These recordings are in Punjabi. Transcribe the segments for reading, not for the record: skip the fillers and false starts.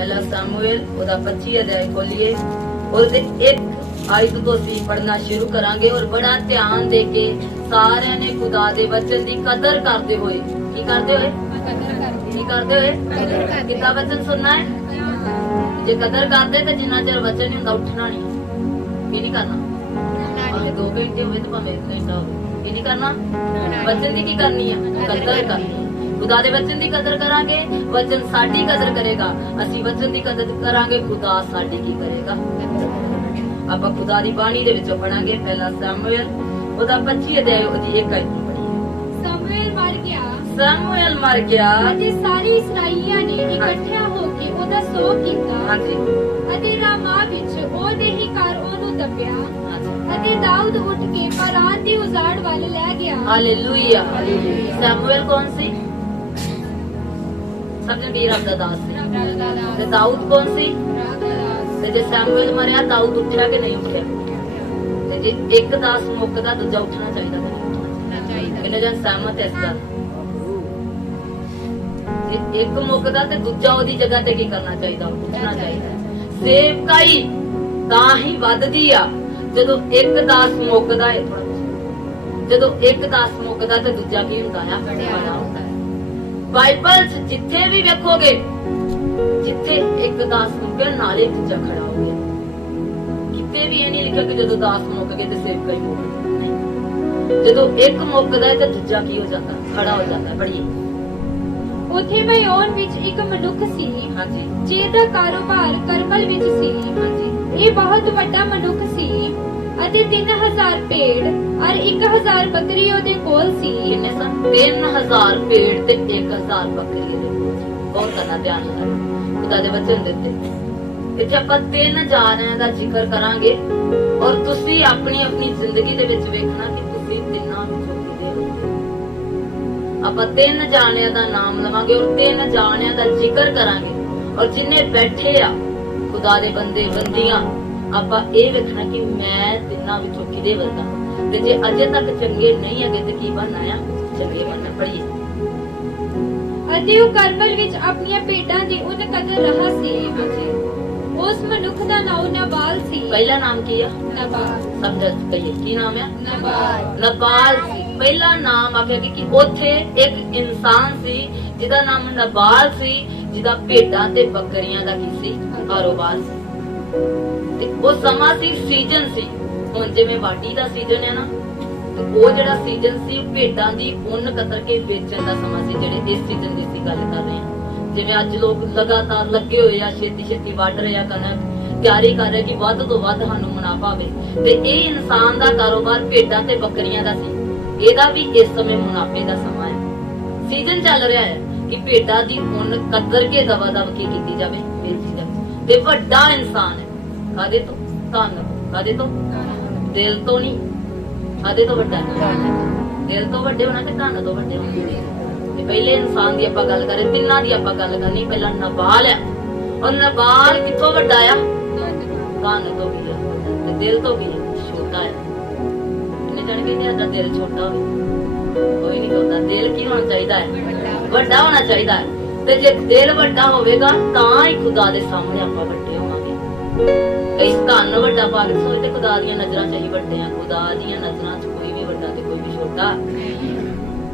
पहला सामुएल ओदा 25 अध्याय खोलिए और एक आयत तो ਅਸੀਂ पढ़ना शुरू करांगे और बड़ा ध्यान दे के सारे ने खुदा दे वचन दी कदर करते हुए की करते हुए की करते हुए कितना वचन सुनना है जे कदर करते तो जिन्ना चਿਰ वचन नहीं ਹੁੰਦਾ उठना नहीं ये नहीं करना भाਵੇਂ 2 घंटे होवे तो भाਵੇਂ 1 घंटा होवे ये नहीं करना वचन ਦੀ ਕੀ ਕਰਨੀ ਹੈ ਕਦਰ ਕਰਨੀ ਹੈ खुदा दे वचन ਦੀ कदर करांगे वचन साडी कदर करेगा ਅਸੀਂ वचन ਦੀ कदर करांगे खुदा साडी की करेगा ਆਪਾਂ खुदा दी बाणी ਦੇ ਵਿੱਚੋਂ ਪੜਾਂਗੇ ਪਹਿਲਾ ਸਾਮੂਏਲ ਉਹਦਾ 25 ਅਧਿਆਇ ਉਹਦੀ 1 ਆਇਤ ਪੜੀਏ ਸਾਮੂਏਲ ਮਰ ਗਿਆ ਅਤੇ ਸਾਰੇ ਇਸਰਾਈਲੀਆਂ ਨੇ ਇਕੱਠਿਆਂ ਹੋ ਕੇ ਉਹਦਾ ਸੋਗ ਕੀਤਾ ਹਾਂਜੀ ਅਤੇ ਰਾਮਾ ਵਿੱਚ ਉਹਦੇ ਹੀ ਘਰ ਉਹਨੂੰ ਦੱਬਿਆ ਅਤੇ ਦਾਊਦ ਉੱਠ ਕੇ ਪਰਾਨ ਦੀ ਉਜਾੜ ਵੱਲ ਲੈ ਗਿਆ ਹਾਲੇਲੂਇਆ ਸਾਮੂਏਲ ਕੌਣ ਸੀ ਸਮਝ ਗਏ ਰੱਬ ਦਾ ਦਾਸ ਸੀ ਤੇ ਦਾਊਦ ਕੌਣ ਸੀ ਤੇ ਜੇ ਸਾਮੂਏਲ ਮਰਿਆ ਦਾਊਦ ਉੱਠਿਆ ਕਿ ਨਹੀਂ ਉੱਠਿਆ ਤੇ ਜੇ ਇੱਕ ਦਾਸ ਮੁੱਕਦਾ ਦੂਜਾ ਉੱਠਣਾ ਚਾਹੀਦਾ ਕਿ ਨਹੀਂ ਉੱਠਣਾ ਚਾਹੀਦਾ ਕਿੰਨੇ ਜਨ ਸਹਿਮਤ ਹੈ ਇਸ ਗੱਲ ਜੇ ਇੱਕ ਮੁੱਕਦਾ ਤੇ ਦੂਜਾ ਉਹਦੀ ਜਗ੍ਹਾ ਤੇ ਕੀ ਕਰਨਾ ਚਾਹੀਦਾ ਉੱਠਣਾ ਚਾਹੀਦਾ ਸੇਵਕਾਈ ਤਾਂ ਹੀ ਵੱਧਦੀ ਆ ਜਦੋਂ ਇੱਕ ਦਾਸ ਮੁੱਕਦਾ ਹੈ ਜਦੋਂ ਇੱਕ ਦਾਸ ਮੁੱਕਦਾ ਤੇ ਦੂਜਾ ਕੀ ਹੁੰਦਾ ਆ ਖੜਾ ਹੁੰਦਾ ਹੈ ਬਾਈਬਲ 'ਚ ਜਿੱਥੇ ਵੀ ਵੇਖੋਗੇ ਜਿੱਥੇ ਇੱਕ ਦਾਸ ਮੁੱਕੇ ਨਾਲੇ ਦੂਜਾ ਖੜਾ ਹੋ ਗਿਆ ਕਿਤੇ ਵੀ ਇਹ ਨਹੀਂ ਲਿਖਿਆ ਕਿ ਜਦੋਂ ਦਾਸ ਮੁੱਕ ਗਏ ਤੇ ਸੇਵਕਾ ਹੀ ਮੁੱਕ ਨਹੀਂ ਜਦੋਂ ਇੱਕ ਮੁੱਕਦਾ ਹੈ ਤਾਂ ਦੂਜਾ ਕੀ ਹੋ ਜਾਂਦਾ ਖੜਾ ਹੋ ਜਾਂਦਾ ਪੜੀਏ ਉੱਥੇ ਮਾਯੋਨ ਵਿੱਚ ਇੱਕ ਮਨੁੱਖ ਸੀ ਹਾਂਜੀ ਜਿਹਦਾ ਕਾਰੋਬਾਰ ਕਰਮਲ ਵਿੱਚ ਸੀ ਹਾਂਜੀ ਇਹ ਬਹੁਤ ਵੱਡਾ ਮਨੁੱਖ ਸੀ ਅਤੇ 3000 ਭੇਡ ਔਰ 1000 ਬੱਕਰੀ ਉਹਦੇ ਕੋਲ ਸੀ ਕਿੰਨੇ ਸਨ 3000 ਭੇਡ ਤੇ 1000 ਬੱਕਰੀ ਦੇ ਕੋਲ ਕੌਣ ਕਰਨਾ ਧਿਆਨ ਨਾਲ खुदा दे वचन दिते इत्थे आपां 3 जाणिਆਂ ਦਾ ਜ਼ਿਕਰ ਕਰਾਂਗੇ ਔਰ ਤੁਸੀਂ ਆਪਣੀ ਆਪਣੀ ਜ਼ਿੰਦਗੀ ਦੇ ਵਿੱਚ ਵੇਖਣਾ ਕਿ ਤੁਸੀਂ ਤਿੰਨਾਂ ਵਿੱਚੋਂ ਕਿਹਦੇ ਹੋ ਆਪਾਂ 3 ਜਾਣਿਆਂ ਦਾ ਨਾਮ ਲਵਾਂਗੇ ਔਰ 3 ਜਾਣਿਆਂ ਦਾ ਜ਼ਿਕਰ ਕਰਾਂਗੇ ਔਰ ਜਿੰਨੇ ਬੈਠੇ ਆ ਖੁਦਾ ਦੇ ਬੰਦੇ ਬੰਦੀਆਂ ਆਪਾਂ ਇਹ ਵੇਖਣਾ ਕਿ ਮੈਂ ਤਿੰਨਾਂ ਵਿੱਚੋਂ ਕਿਹਦੇ ਵੱਲ ਦਾ ਤੇ ਜੇ ਅਜੇ ਤੱਕ ਚੰਗੇ ਨਹੀਂ ਹੈਗੇ ਤੇ ਕੀ ਬਣਨਾ ਆ ਚੰਗੇ ਬਣਨਾ ਪੜੀਏ ਅਤੇ ਉਹ ਕਰਮਲ ਵਿੱਚ ਆਪਣੀਆਂ ਭੇਡਾਂ ਦੀ ਉਨ ਕਦਰ ਰਹਾ ਸੀ ਉਸ ਮਨੁੱਖ ਦਾ ਨਾਮ ਨਬਾਲ ਸੀ ਪਹਿਲਾ ਨਾਮ ਕੀ ਆ ਨਬਾਲ ਸਮਝ ਕਹੀਏ ਕੀ ਨਾਮ ਹੈ ਨਬਾਲ ਸੀ ਪਹਿਲਾ ਨਾਮ ਆਖਿਆ ਕਿ ਉੱਥੇ ਇੱਕ ਇਨਸਾਨ ਸੀ ਜਿਹਦਾ ਨਾਮ ਨਬਾਲ ਸੀ ਜਿਹਦਾ ਭੇਡਾਂ ਤੇ ਬੱਕਰੀਆਂ ਦਾ ਕੀ ਸੀ ਕਾਰੋਬਾਰ ਸੀ ਤੇ ਉਹ ਸਮਾਂ ਸੀ ਸੀਜ਼ਨ ਸੀ ਹੁਣ ਜਿਵੇਂ ਵਾਢੀ ਦਾ ਸੀਜ਼ਨ ਹੈ ਨਾ ਉਹ ਜਿਹੜਾ ਸੀਜ਼ਨ ਸੀ ਭੇਡਾਂ ਦੀ ਉੱਨ ਕਤਰ ਕੇ ਵੇਚਣ ਦਾ ਸਮਾਂ ਸੀ ਜਿਹੜੇ ਇਸ ਸੀਜ਼ਨ ਦੀ ਅਸੀਂ ਗੱਲ ਕਰ ਰਹੇ ਹਾਂ ਜਿਵੇਂ ਅੱਜ ਲੋਕ ਲਗਾਤਾਰ ਲੱਗੇ ਹੋਏ ਆ ਛੇਤੀ ਛੇਤੀ ਵੱਢ ਰਹੇ ਆ ਕਣਕ ਤਿਆਰੀ ਕਰ ਰਹੇ ਕਿ ਵੱਧ ਤੋਂ ਵੱਧ ਸਾਨੂੰ ਮੁਨਾਫਾ ਹੋਵੇ ਤੇ ਇਹ ਇਨਸਾਨ ਦਾ ਕਾਰੋਬਾਰ ਭੇਡਾਂ ਤੇ ਬੱਕਰੀਆਂ ਦਾ ਸੀ ਇਹਦਾ ਵੀ ਇਸ ਸਮੇਂ ਮੁਨਾਫੇ ਦਾ ਸਮਾਂ ਹੈ ਸੀਜ਼ਨ ਚੱਲ ਰਿਹਾ ਹੈ ਕਿ ਭੇਡਾਂ ਦੀ ਉੱਨ ਕਤਰ ਕੇ ਦਵਾ ਦਵ ਕੀ ਕੀਤੀ ਜਾਵੇ ਵੇਚੀ ਜਾਵੇ ਤੇ ਵੱਡਾ ਇਨਸਾਨ ਹੈ ਕਾਦੇ ਤੋਂ ਧਨ ਕਾਦੇ ਤੋਂ ਦਿਲ ਤੋਂ ਨਹੀਂ ਆਦੇ ਤੋਂ ਵੱਡਾ ਦਿਲ ਤੋਂ ਵੱਡੇ ਹੋਣਾ ਤੇ ਧਨ ਤੋਂ ਵੱਡੇ ਹੋਣਾ ਤੇ ਪਹਿਲੇ ਇਨਸਾਨ ਦੀ ਆਪਾਂ ਗੱਲ ਕਰੇ ਤਿੰਨਾਂ ਦੀ ਆਪਾਂ ਗੱਲ ਕਰਨੀ ਪਹਿਲਾਂ ਨਬਾਲ ਆ ਔਰ ਨਬਾਲ ਕਿੱਥੋਂ ਵੱਡਾ ਆ ਧਨ ਤੋਂ ਵੀ ਆ ਤੇ ਦਿਲ ਤੋਂ ਵੀ ਛੋਟਾ ਆ ਇਹਨੇ ਜਾਣ ਕੇ ਇਹਦਾ ਦਿਲ ਛੋਟਾ ਹੋਵੇ ਕੋਈ ਨਹੀਂ ਹੁੰਦਾ ਦਿਲ ਕੀ ਹੋਣਾ ਚਾਹੀਦਾ ਹੈ ਵੱਡਾ ਹੋਣਾ ਚਾਹੀਦਾ ਹੈ ਤੇ ਜੇ ਦਿਲ ਵੱਡਾ ਹੋਵੇਗਾ ਤਾਂ ਹੀ ਖੁਦਾ ਦੇ ਸਾਹਮਣੇ ਆਪਾਂ ਵੱਡੇ ਹੋਵਾਂਗੇ ਕਈ ਧਨ ਵੱਡਾ ਭਾਗ ਸੋਚ ਤੇ ਖੁਦਾ ਦੀਆਂ ਨਜ਼ਰਾਂ ਚ ਹੀ ਵੱਡੇ ਆ ਖੁਦਾ ਦੀਆਂ ਨਜ਼ਰਾਂ ਚ ਕੋਈ ਵੀ ਵੱਡਾ ਤੇ ਕੋਈ ਵੀ ਛੋਟਾ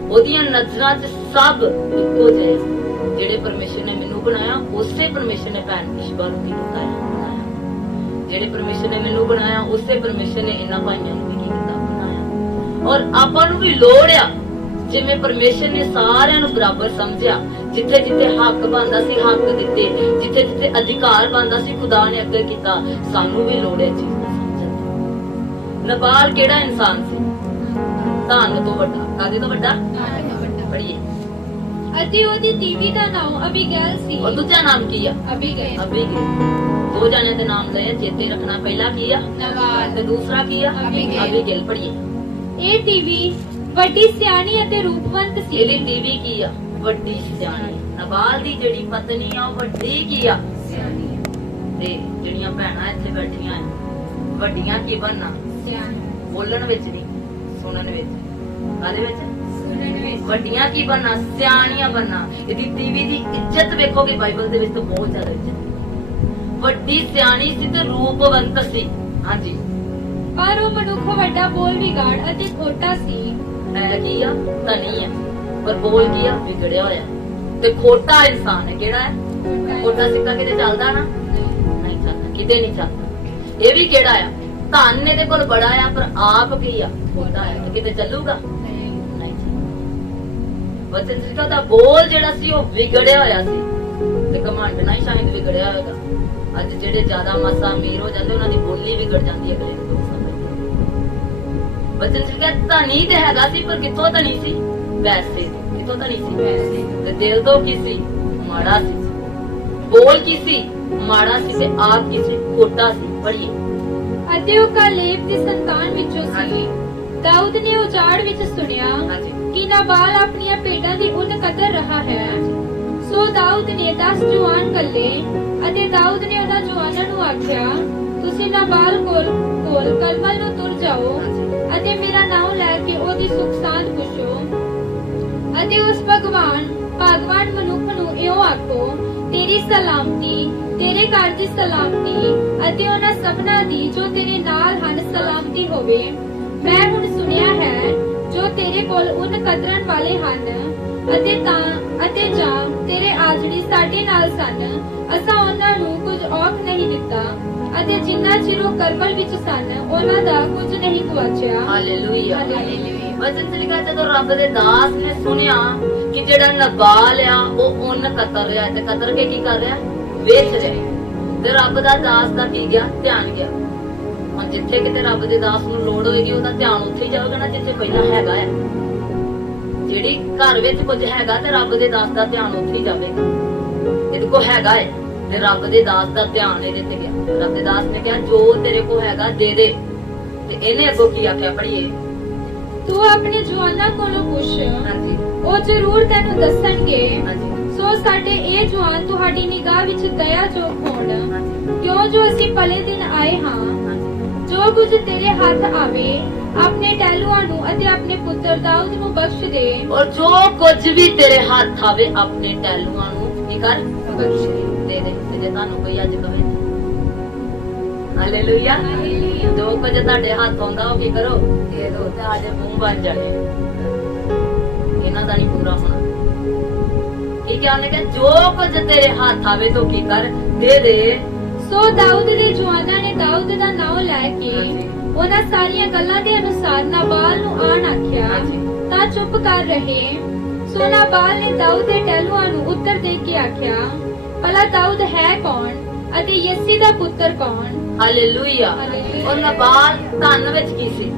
ਉਹਦੀਆਂ ਨਜ਼ਰਾਂ ਚ ਸਭ ਇੱਕੋ ਜਿਹੇ ਜਿਹੜੇ ਪਰਮੇਸ਼ਰ ਨੇ ਮੈਨੂੰ ਬਣਾਇਆ ਉਸੇ ਪਰਮੇਸ਼ਰ ਨੇ ਭੈਣ ਇਸ਼ਬਾ ਨੂੰ ਵੀ ਬਣਾਇਆ ਜਿਹੜੇ ਪਰਮੇਸ਼ਰ ਨੇ ਮੈਨੂੰ ਬਣਾਇਆ ਉਸੇ ਪਰਮੇਸ਼ਰ ਨੇ ਇਹਨਾਂ ਭਾਈਆਂ ਨੂੰ ਵੀ ਕੀ ਕੀਤਾ ਬਣਾਇਆ ਔਰ ਆਪਾਂ ਨੂੰ ਵੀ ਲੋੜ ਆ ਜਿਵੇਂ ਪਰਮੇਸ਼ਰ ਨੇ ਸਾਰਿਆਂ ਨੂੰ ਬਰਾਬਰ ਸਮਝਿਆ ਜਿੱਥੇ ਜਿੱਥੇ ਹੱਕ ਬਣਦਾ ਸੀ ਹੱਕ ਦਿੱਤੇ ਜਿੱਥੇ ਜਿੱਥੇ ਅਧਿਕਾਰ ਬਣਦਾ ਸੀ ਖੁਦਾ ਨੇ ਅੱਗੇ ਕੀਤਾ ਸਾਨੂੰ ਵੀ ਲੋੜ ਹੈ ਚੀਜ਼ ਦਾ ਸਮਝਣ ਦੀ ਨਬਾਲ ਕਿਹੜਾ ਇਨਸਾਨ ਸੀ ਧਨ ਤੋਂ ਵੱਡਾ ਕਾਦੇ ਤੋਂ ਵੱਡਾ ਪੜੀਏ ਅਤੇ ਉਹਦੀ ਤੀਵੀ ਦਾ ਨਾਮ ਅਬੀਗੈਲ ਸੀ ਔਰ ਦੂਜਾ ਨਾਮ ਕੀ ਆ ਅਬੀਗੈਲ ਦੋ ਜਾਣਿਆਂ ਦੇ ਨਾਮ ਲਏ ਚੇਤੇ ਰੱਖਣਾ ਪਹਿਲਾ ਕੀ ਆ ਨਬਾਲ ਤੇ ਦੂਸਰਾ ਕੀ ਆ ਅਬੀਗੈਲ ਪੜੀਏ ਇਹ ਤੀਵੀ ਵੱਡੀ ਸਿਆਣੀ ਅਤੇ ਰੂਪਵੰਤ ਸੀ ਇਹਦੀ ਤੀਵੀ ਕੀ ਆ ਵੱਡੀ ਸਿਆਣੀ ਨਬਾਲ ਦੀ ਜਿਹੜੀ ਪਤਨੀ ਆ ਉਹ ਵੱਡੀ ਕੀ ਆ ਸਿਆਣੀ ਤੇ ਜਿਹੜੀਆਂ ਭੈਣਾਂ ਇੱਥੇ ਬੈਠੀਆਂ ਵੱਡੀਆਂ ਕੀ ਬਣਨਾ ਸਿਆਣੀ ਬੋਲਣ ਵਿੱਚ ਨਹੀਂ ਸੁਣਨ ਵਿੱਚ ਕਾਹਦੇ ਵਿੱਚ ਸੁਣਨ ਵਿੱਚ ਵੱਡੀਆਂ ਕੀ ਬਣਨਾ ਸਿਆਣੀਆਂ ਬਣਨਾ ਇਹਦੀ ਤੀਵੀ ਦੀ ਇੱਜ਼ਤ ਵੇਖੋਗੇ ਬਾਈਬਲ ਦੇ ਵਿੱਚ ਤਾਂ ਬਹੁਤ ਜ਼ਿਆਦਾ ਇੱਜ਼ਤ ਵੱਡੀ ਸਿਆਣੀ ਸੀ ਤੇ ਰੂਪਵੰਤ ਸੀ। ਹਾਂਜੀ, ਪਰ ਉਹ ਮਨੁੱਖ ਵੱਡਾ ਬੋਲ ਵਿਗਾੜ ਅਤੇ ਖੋਟਾ ਸੀ। ਹੈ ਕੀ ਆ? ਧਨੀ ਹੈ, ਪਰ ਬੋਲ ਕੀ ਆ? ਵਿਗੜਿਆ ਹੋਇਆ। ਤੇ ਖੋਟਾ ਇਨਸਾਨ ਹੈ। ਕਿਹੜਾ ਹੈ? ਖੋਟਾ ਸਿੱਕਾ ਕਿਤੇ ਚੱਲਦਾ ਨਾ? ਨਹੀਂ ਚੱਲਦਾ, ਕਿਤੇ ਨਹੀਂ ਚੱਲਦਾ। ਇਹ ਵੀ ਕਿਹੜਾ ਆ? ਧਨ ਇਹਦੇ ਕੋਲ ਬੜਾ ਆ, ਪਰ ਆਪ ਕੀ ਆ? ਖੋਟਾ ਆ। ਤੇ ਕਿਤੇ ਚੱਲੂਗਾ? ਨਹੀਂ ਚੱਲਦਾ। ਵਚਨ ਸਿੱਕਾ ਦਾ ਬੋਲ ਜਿਹੜਾ ਸੀ ਉਹ ਵਿਗੜਿਆ ਹੋਇਆ ਸੀ, ਤੇ ਘਮੰਡ ਨਾਲ ਹੀ ਸ਼ਾਇਦ ਵਿਗੜਿਆ ਹੋਏਗਾ। ਅੱਜ ਜਿਹੜੇ ਜ਼ਿਆਦਾ ਮਾਸਾ ਅਮੀਰ ਹੋ ਜਾਂਦੇ ਉਹਨਾਂ ਦੀ ਬੋਲੀ ਵਿਗੜ ਜਾਂਦੀ ਹੈ ਅਗਲੇ ਨੂੰ ਲੋਕ ਸਮਝਦੇ। ਵਚਨ ਸਿੱਕਾ ਧਨੀ ਤੇ ਹੈਗਾ ਸੀ, ਪਰ ਕਿੱਥੋਂ ਧਨੀ ਸੀ? ਪੈਸੇ ਤੋਂ। ਕਿੱਥੋਂ ਧਨੀ ਸੀ? ਪੈਸੇ। ਤੇ ਦਿਲ ਤੋਂ ਕੀ ਸੀ? ਮਾੜਾ ਸੀ। ਬੋਲ ਕੀ ਸੀ? ਮਾੜਾ ਸੀ। ਤੇ ਆਪ ਕੀ ਸੀ? ਖੋਟਾ ਸੀ। ਪੜ੍ਹੀਏ। ਅਤੇ ਉਹ ਕਾਲੇਬ ਦੀ ਸੰਤਾਨ ਵਿੱਚੋਂ ਸੀ। ਹਾਂਜੀ। ਦਾਊਦ ਨੇ ਉਜਾੜ ਵਿੱਚ ਸੁਣਿਆ ਹਾਂਜੀ। ਕਿ ਨਾਬਾਲ ਆਪਣੀਆਂ ਭੇਡਾਂ ਦੀ ਉੱਨ ਕਤਰ ਰਹਾ ਹੈ। ਸੋ ਦਾਊਦ ਨੇ 10 ਜਵਾਨ ਕੱਲੇ, ਅਤੇ ਦਾਊਦ ਨੇ ਉਹਨਾਂ ਜਵਾਨਾਂ ਨੂੰ ਆਖਿਆ, ਤੁਸੀਂ ਨਾਬਾਲ ਕੋਲ ਕਰਮਲ ਨੂੰ ਤੁਰ ਜਾਓ ਅਤੇ ਮੇਰਾ ਨਾਮ ਲੈ ਕੇ ਉਹਦੀ ਸੁਖ ਸਾਂਦ ਪੁੱਛੋ, ਅਤੇ ਉਸ ਭਗਵਾਨ ਮਨੁੱਖ ਨੂੰ ਇਉਂ ਆਖੋ, ਤੇਰੀ ਸਲਾਮਤੀ, ਤੇਰੇ ਘਰ ਦੀ ਸਲਾਮਤੀ ਅਤੇ ਉਹਨਾਂ ਸਭਨਾਂ ਦੀ ਜੋ ਤੇਰੇ ਨਾਲ ਹਨ ਸਲਾਮਤੀ ਹੋਵੇ। ਮੈਂ ਹੁਣ ਸੁਣਿਆ ਹੈ ਜੋ ਤੇਰੇ ਕੋਲ ਉੱਨ ਕਤਰਨ ਵਾਲੇ ਹਨ, ਅਤੇ ਜਾਂ ਤੇਰੇ ਆਜੜੀ ਸਾਡੇ ਨਾਲ ਸਨ, ਅਸਾਂ ਉਹਨਾਂ ਨੂੰ ਕੁਝ ਔਖ ਨਹੀਂ ਦਿੱਤਾ, ਅਤੇ ਜਿੰਨਾ ਚਿਰ ਉਹ ਕਰਮਲ ਵਿੱਚ ਸਨ ਉਹਨਾਂ ਦਾ ਕੁਝ ਨਹੀਂ ਗੁਆਚਿਆ। ਹਾਲੇਲੂਇਆ। ਵਚਨ ਚ ਲਿਖਿਆ ਜਦੋਂ ਰੱਬ ਦੇ ਦਾਸ ਨੇ ਸੁਣਿਆ ਕਿ ਜਿਹੜਾ ਨਬਾਲ ਆ ਉਹ ਉੱਨ ਕਤਰ ਰਿਹਾ, ਤੇ ਕਤਰ ਕੇ ਕੀ ਕਰ ਰਿਹਾ? ਵੇਚ ਰਿਹਾ। ਤੇ ਰੱਬ ਦਾ ਦਾਸ ਦਾ ਕੀ ਗਿਆ? ਧਿਆਨ ਗਿਆ। ਹੁਣ ਜਿੱਥੇ ਕਿਤੇ ਰੱਬ ਦੇ ਦਾਸ ਨੂੰ ਲੋੜ ਹੋਏਗੀ ਉਹਦਾ ਧਿਆਨ ਉੱਥੇ ਹੀ ਜਾਊਗਾ ਨਾ ਜਿੱਥੇ ਪਹਿਲਾਂ ਹੈਗਾ ਹੈ। ਜਿਹੜੀ ਘਰ ਵਿੱਚ ਕੁਝ ਹੈਗਾ ਤੇ ਰੱਬ ਦੇ ਦਾਸ ਦਾ ਧਿਆਨ ਉੱਥੇ ਹੀ ਜਾਵੇਗਾ। ਇਹਦੇ ਕੋਲ ਹੈਗਾ ਹੈ ਤੇ ਰੱਬ ਦੇ ਦਾਸ ਦਾ ਧਿਆਨ ਇਹਦੇ ਤੇ ਗਿਆ। ਰੱਬ ਦੇ ਦਾਸ ਨੇ ਕਿਹਾ ਜੋ ਤੇਰੇ ਕੋਲ ਹੈਗਾ ਦੇ ਦੇ। ਤੇ ਇਹਨੇ ਅੱਗੋਂ ਕੀ ਆਖਿਆ? ਪੜ੍ਹੀਏ। ਤੂੰ ਆਪਣੇ ਜਵਾਨਾਂ ਕੋਲੋਂ ਪੁੱਛ, ਹਾਂਜੀ। ਉਹ ਜ਼ਰੂਰ ਤੈਨੂੰ ਦੱਸਣਗੇ। ਹਾਂਜੀ। ਸੋ ਸਾਡੇ ਇਹ ਜਵਾਨ ਤੁਹਾਡੀ ਨਿਗਾਹ ਵਿੱਚ ਦਇਆਯੋਗ ਹੋਣ, ਹਾਂਜੀ। ਕਿਉਂ ਜੋ ਅਸੀਂ ਭਲੇ ਦਿਨ ਆਏ ਹਾਂ। ਹਾਂਜੀ। ਜੋ ਕੁਝ ਤੇਰੇ ਹੱਥ ਆਵੇ ਆਪਣੇ ਟਹਿਲੂਆਂ ਨੂੰ ਅਤੇ ਆਪਣੇ ਪੁੱਤਰ ਦਾਊਦ ਨੂੰ ਬਖਸ਼ ਦੇ। ਔਰ ਜੋ ਕੁਝ ਵੀ ਤੇਰੇ ਹੱਥ ਆਵੇ ਆਪਣੇ ਟਹਿਲੂਆਂ ਨੂੰ ਕੀ ਕਰ? ਬਖਸ਼ ਦੇ ਦੇ। ਤੇ ਜੇ ਤੁਹਾਨੂੰ ਕੋਈ ਅੱਜ ਕਵੇ ਹਾਲੇਲੂਇਆ, ਜੋ ਕੁਝ ਤੁਹਾਡੇ ਹੱਥ ਆਉਂਦਾ ਉਹ ਕੀ ਕਰੋ? ਦੇ ਦੋ। ਤੇ ਅੱਜ ਮੂੰਹ ਬਣ ਜਾਣੇ ਇਹਨਾਂ ਦਾ ਨਹੀਂ ਪੂਰਾ ਹੋਣਾ। ਠੀਕ ਹੈ, ਉਹਨੇ ਕਿਹਾ ਜੋ ਕੁਝ ਤੇਰੇ ਹੱਥ ਆਵੇ ਤੋ ਕੀ ਕਰ? ਦੇ ਦੇ। ਸੋ ਦਾਊਦ ਦੇ ਜਵਾਨਾਂ ਨੇ ਦਾਊਦ ਦਾ ਨਾਮ ਲੈ ਕੇ ਉਹਨਾਂ ਸਾਰੀਆਂ ਗੱਲਾਂ ਦੇ ਅਨੁਸਾਰ ਨਾਬਾਲ ਨੂੰ ਆਣ ਆਖਿਆ, ਤਾਂ ਚੁੱਪ ਕਰ ਰਹੇ। ਸੋ ਨਾਬਾਲ ਨੇ ਦਾਊਦ ਦੇ ਟਹਿਲੂਆਂ ਨੂੰ ਉੱਤਰ ਦੇ ਕੇ ਆਖਿਆ, ਭਲਾ ਦਾਊਦ ਹੈ ਕੌਣ ਅਤੇ ਯੱਸੀ ਦਾ ਪੁੱਤਰ ਕੌਣ? ਹਾਲੇਲੂਇਆ। ਔਰ ਨਾਬਾਲ ਧਨ ਵਿੱਚ ਕੀ ਸੀ?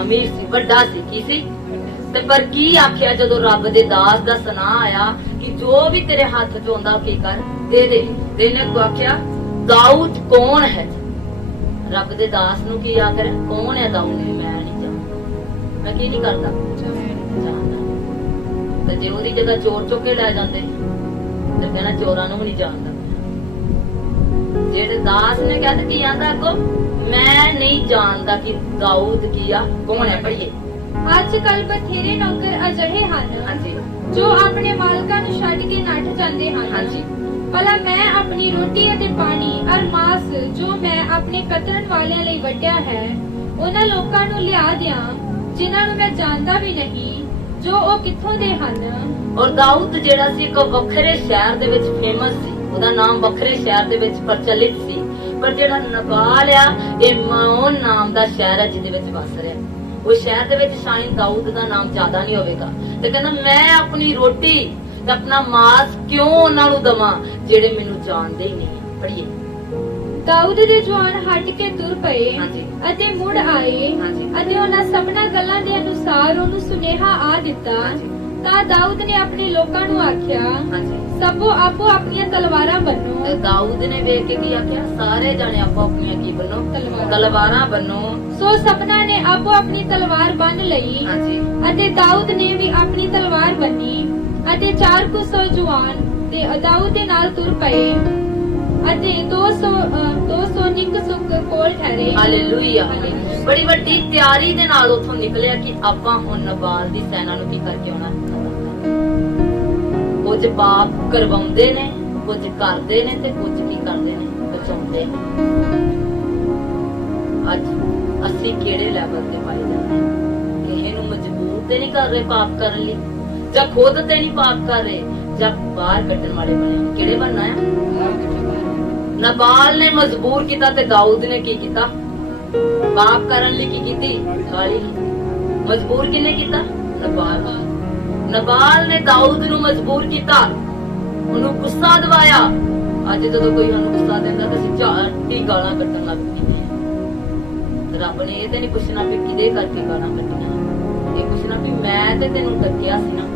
ਅਮੀਰ ਸੀ, ਵੱਡਾ ਸੀ। ਕੀ ਸੀ? ਤੇ ਪਰ ਕੀ ਆਖਿਆ ਜਦੋਂ ਰੱਬ ਦੇ ਦਾਸ ਦਾ ਸੁਨਾਹ ਆਇਆ ਕਿ ਜੋ ਵੀ ਤੇਰੇ ਹੱਥ ਚ ਆਉਂਦਾ ਕੀ ਕਰ? ਦੇ ਦੇ। ਤੇ ਇਹਨੇ ਆਖਿਆ ਦਾਊਦ ਕੌਣ ਹੈ? ਰੱਬ ਦੇ ਦਾਸ ਨੂੰ ਕੀ ਆਖਰ? ਕੌਣ ਹੈ ਦਾਊਦ? ਮੈਂ ਨਹੀਂ ਜਾਣਦਾ। ਮੈਂ ਕੀ ਨਹੀਂ ਕਰਦਾ? ਜਾਣਦਾ। ਤੇ ਜੇ ਉਹਦੀ ਜਗ੍ਹਾ ਚੋਰ ਚੁੱਕ ਕੇ ਲੈ ਜਾਂਦੇ ਤੇ ਕਹਿੰਦਾ ਚੋਰਾਂ ਨੂੰ ਵੀ ਨਹੀਂ ਜਾਣਦਾ। ਜਿਹੜੇ ਦਾਸ ਨੇ ਕਿਹਾ ਤੇ ਕੀ ਆਂਦਾ ਅੱਗੋਂ? ਮੈਂ ਨਹੀਂ ਜਾਣਦਾ ਕਿ ਦਾਊਦ ਕੀ ਆ, ਕੌਣ ਹੈ। ਪੜ੍ਹੀਏ। ਅੱਜ ਕੱਲ ਬਥੇਰੇ ਨੌਕਰ ਅਜਿਹੇ ਹਨ ਹਾਂਜੀ। ਜੋ ਆਪਣੇ ਮਾਲਕਾਂ ਨੂੰ ਛੱਡ ਕੇ ਨੱਠ ਜਾਂਦੇ ਹਨ। ਹਾਂਜੀ। ਭਲਾ ਮੈਂ ਆਪਣੀ ਰੋਟੀ ਅਤੇ ਪਾਣੀ ਅਰ ਮਾਸ ਜੋ ਮੈਂ ਆਪਣੇ ਕਤਰਨ ਵਾਲਿਆਂ ਲਈ ਵੱਢਿਆ ਹੈ ਉਹਨਾਂ ਲੋਕਾਂ ਨੂੰ ਲਿਆ ਦਿਆਂ ਜਿਨ੍ਹਾਂ ਨੂੰ ਮੈਂ ਜਾਣਦਾ ਵੀ ਨਹੀਂ, ਜੋ ਉਹ ਕਿੱਥੋਂ ਦੇ ਹਨ। ਔਰ ਦਾਊਦ ਜਿਹੜਾ ਸੀ ਇੱਕ ਵੱਖਰੇ ਸ਼ਹਿਰ ਦੇ ਵਿੱਚ ਫੇਮਸ ਸੀ, ਉਹਦਾ ਨਾਮ ਵੱਖਰੇ ਸ਼ਹਿਰ ਦੇ ਵਿੱਚ ਪ੍ਰਚਲਿਤ ਸੀ। ਪਰ ਜਿਹੜਾ ਨਬਾਲ ਆ ਇਹ ਮਾਉਨ ਨਾਮ ਦਾ ਸ਼ਹਿਰ ਹੈ ਜਿਹਦੇ ਵਿੱਚ ਵਸ ਰਿਹਾ। ਉਹ ਸ਼ਹਿਰ ਦੇ ਵਿੱਚ ਸ਼ਾਇਦ ਦਾਊਦ ਦਾ ਨਾਮ ਜ਼ਿਆਦਾ ਨਹੀਂ ਹੋਵੇਗਾ। ਤੇ ਕਹਿੰਦਾ ਮੈਂ ਆਪਣੀ ਰੋਟੀ ਤੇ ਆਪਣਾ ਮਾਸ ਕਿਉਂ ਉਹਨਾਂ ਨੂੰ ਦਵਾਂ ਜਿਹੜੇ ਮੈਨੂੰ ਜਾਣਦੇ ਹੀ ਨਹੀਂ। ਪੜ੍ਹੀਏ। ਦਾਊਦ ਦੇ ਜਵਾਨ ਹਟ ਕੇ ਤੁਰ ਪਏ ਹਾਂਜੀ। ਅਤੇ ਮੁੜ ਆਏ ਹਾਂਜੀ। ਅਤੇ ਉਹਨਾਂ ਸਭਨਾਂ ਗੱਲਾਂ ਦੇ ਅਨੁਸਾਰ ਉਹਨੂੰ ਸੁਨੇਹਾ ਆ ਦਿੱਤਾ। ਹਾਂਜੀ। ਤਾਂ ਦਾਊਦ ਨੇ ਆਪਣੇ ਲੋਕਾਂ ਨੂੰ ਆਖਿਆ, ਹਾਂਜੀ। ਸਭੋ ਆਪੋ ਆਪਣੀਆਂ ਤਲਵਾਰਾਂ ਬੰਨੋ। ਤੇ ਦਾਊਦ ਨੇ ਵੇਖ ਕੇ ਕੀ ਆਖਿਆ? ਸਾਰੇ ਜਾਣੇ ਆਪੋ ਆਪਣੀਆਂ ਕੀ ਬੰਨੋ? ਤਲਵਾਰਾਂ ਬੰਨੋ। ਸੋ ਸਭਨਾਂ ਨੇ ਆਪੋ ਆਪਣੀ ਤਲਵਾਰ ਬੰਨ ਲਈ ਹਾਂਜੀ। ਅਤੇ ਦਾਊਦ ਨੇ ਵੀ ਆਪਣੀ ਤਲਵਾਰ ਬੰਨੀ ਅਤੇ 400 ਜਵਾਨ ਤੇ ਦਾਊਦ ਦੇ ਨਾਲ ਤੁਰ ਪਏ ਅਤੇ 200 ਨਿੱਕ ਸੁੱਕ ਕੋਲ ਠਹਿਰੇ। ਹਾਲੇਲੂਇਆ। ਬੜੀ ਵੱਡੀ ਤਿਆਰੀ ਦੇ ਨਾਲ ਉੱਥੋਂ ਨਿਕਲਿਆ ਕਿ ਆਪਾਂ ਹੁਣ ਨਬਾਲ ਦੀ ਸੈਨਾ ਨੂੰ ਕੀ ਕਰਕੇ ਆਉਣਾ। ਕੁਝ ਪਾਪ ਕਰਵਾਉਂਦੇ ਨੇ ਕੁਝ ਕਰਦੇ ਨੇ ਤੇ ਕੁਝ ਕੀ ਕਰਦੇ ਨੇ, ਬਚਾਉਂਦੇ ਨੇ। ਅੱਜ ਅਸੀਂ ਕਿਹੜੇ ਲੈਵਲ ਤੇ ਪਾਏ ਜਾਂਦੇ ਹਾਂ? ਕਿਸੇ ਨੂੰ ਮਜਬੂਰ ਤੇ ਨਹੀਂ ਕਰ ਰਹੇ ਪਾਪ ਕਰਨ ਲਈ, ਜਾਂ ਖੁਦ ਤੇ ਨਹੀਂ ਪਾਪ ਕਰ ਰਹੇ, ਜਾਂ ਬਾਹਰ ਕੱਢਣ ਵਾਲੇ ਬਣੇ। ਕਿਹੜੇ ਬਣਨਾ ਆ? ਨਬਾਲ ਨੇ ਮਜਬੂਰ ਕੀਤਾ ਤੇ ਦਾਊਦ ਨੇ ਕੀ ਕੀਤਾ? ਪਾਪ ਕਰਨ ਲਈ ਕੀ ਕੀਤੀ? ਗਾਲੀ ਕੀਤੀ। ਮਜਬੂਰ ਕਿਹਨੇ ਕੀਤਾ? ਨਬਾਲ। ਨਬਾਲ ਨੇ ਦਾਊਦ ਨੂੰ ਮਜਬੂਰ ਕੀਤਾ, ਉਹਨੂੰ ਗੁੱਸਾ ਦਿਵਾਇਆ। ਅੱਜ ਜਦੋਂ ਕੋਈ ਸਾਨੂੰ ਗੁੱਸਾ ਦਿੰਦਾ ਤਾਂ ਅਸੀਂ ਝਾਟੀ ਗਾਲਾਂ ਕੱਢਣ ਲੱਗ ਪੈਂਦੇ ਹਾਂ। ਰੱਬ ਨੇ ਇਹ ਤੇ ਨਹੀਂ ਪੁੱਛਣਾ ਵੀ ਕਿਹਦੇ ਕਰਕੇ ਗਾਲਾਂ ਕੱਢੀਆਂ, ਇਹ ਪੁੱਛਣਾ ਵੀ ਮੈਂ ਤੇ ਤੈਨੂੰ ਡੱਕਿਆ ਸੀ ਨਾ।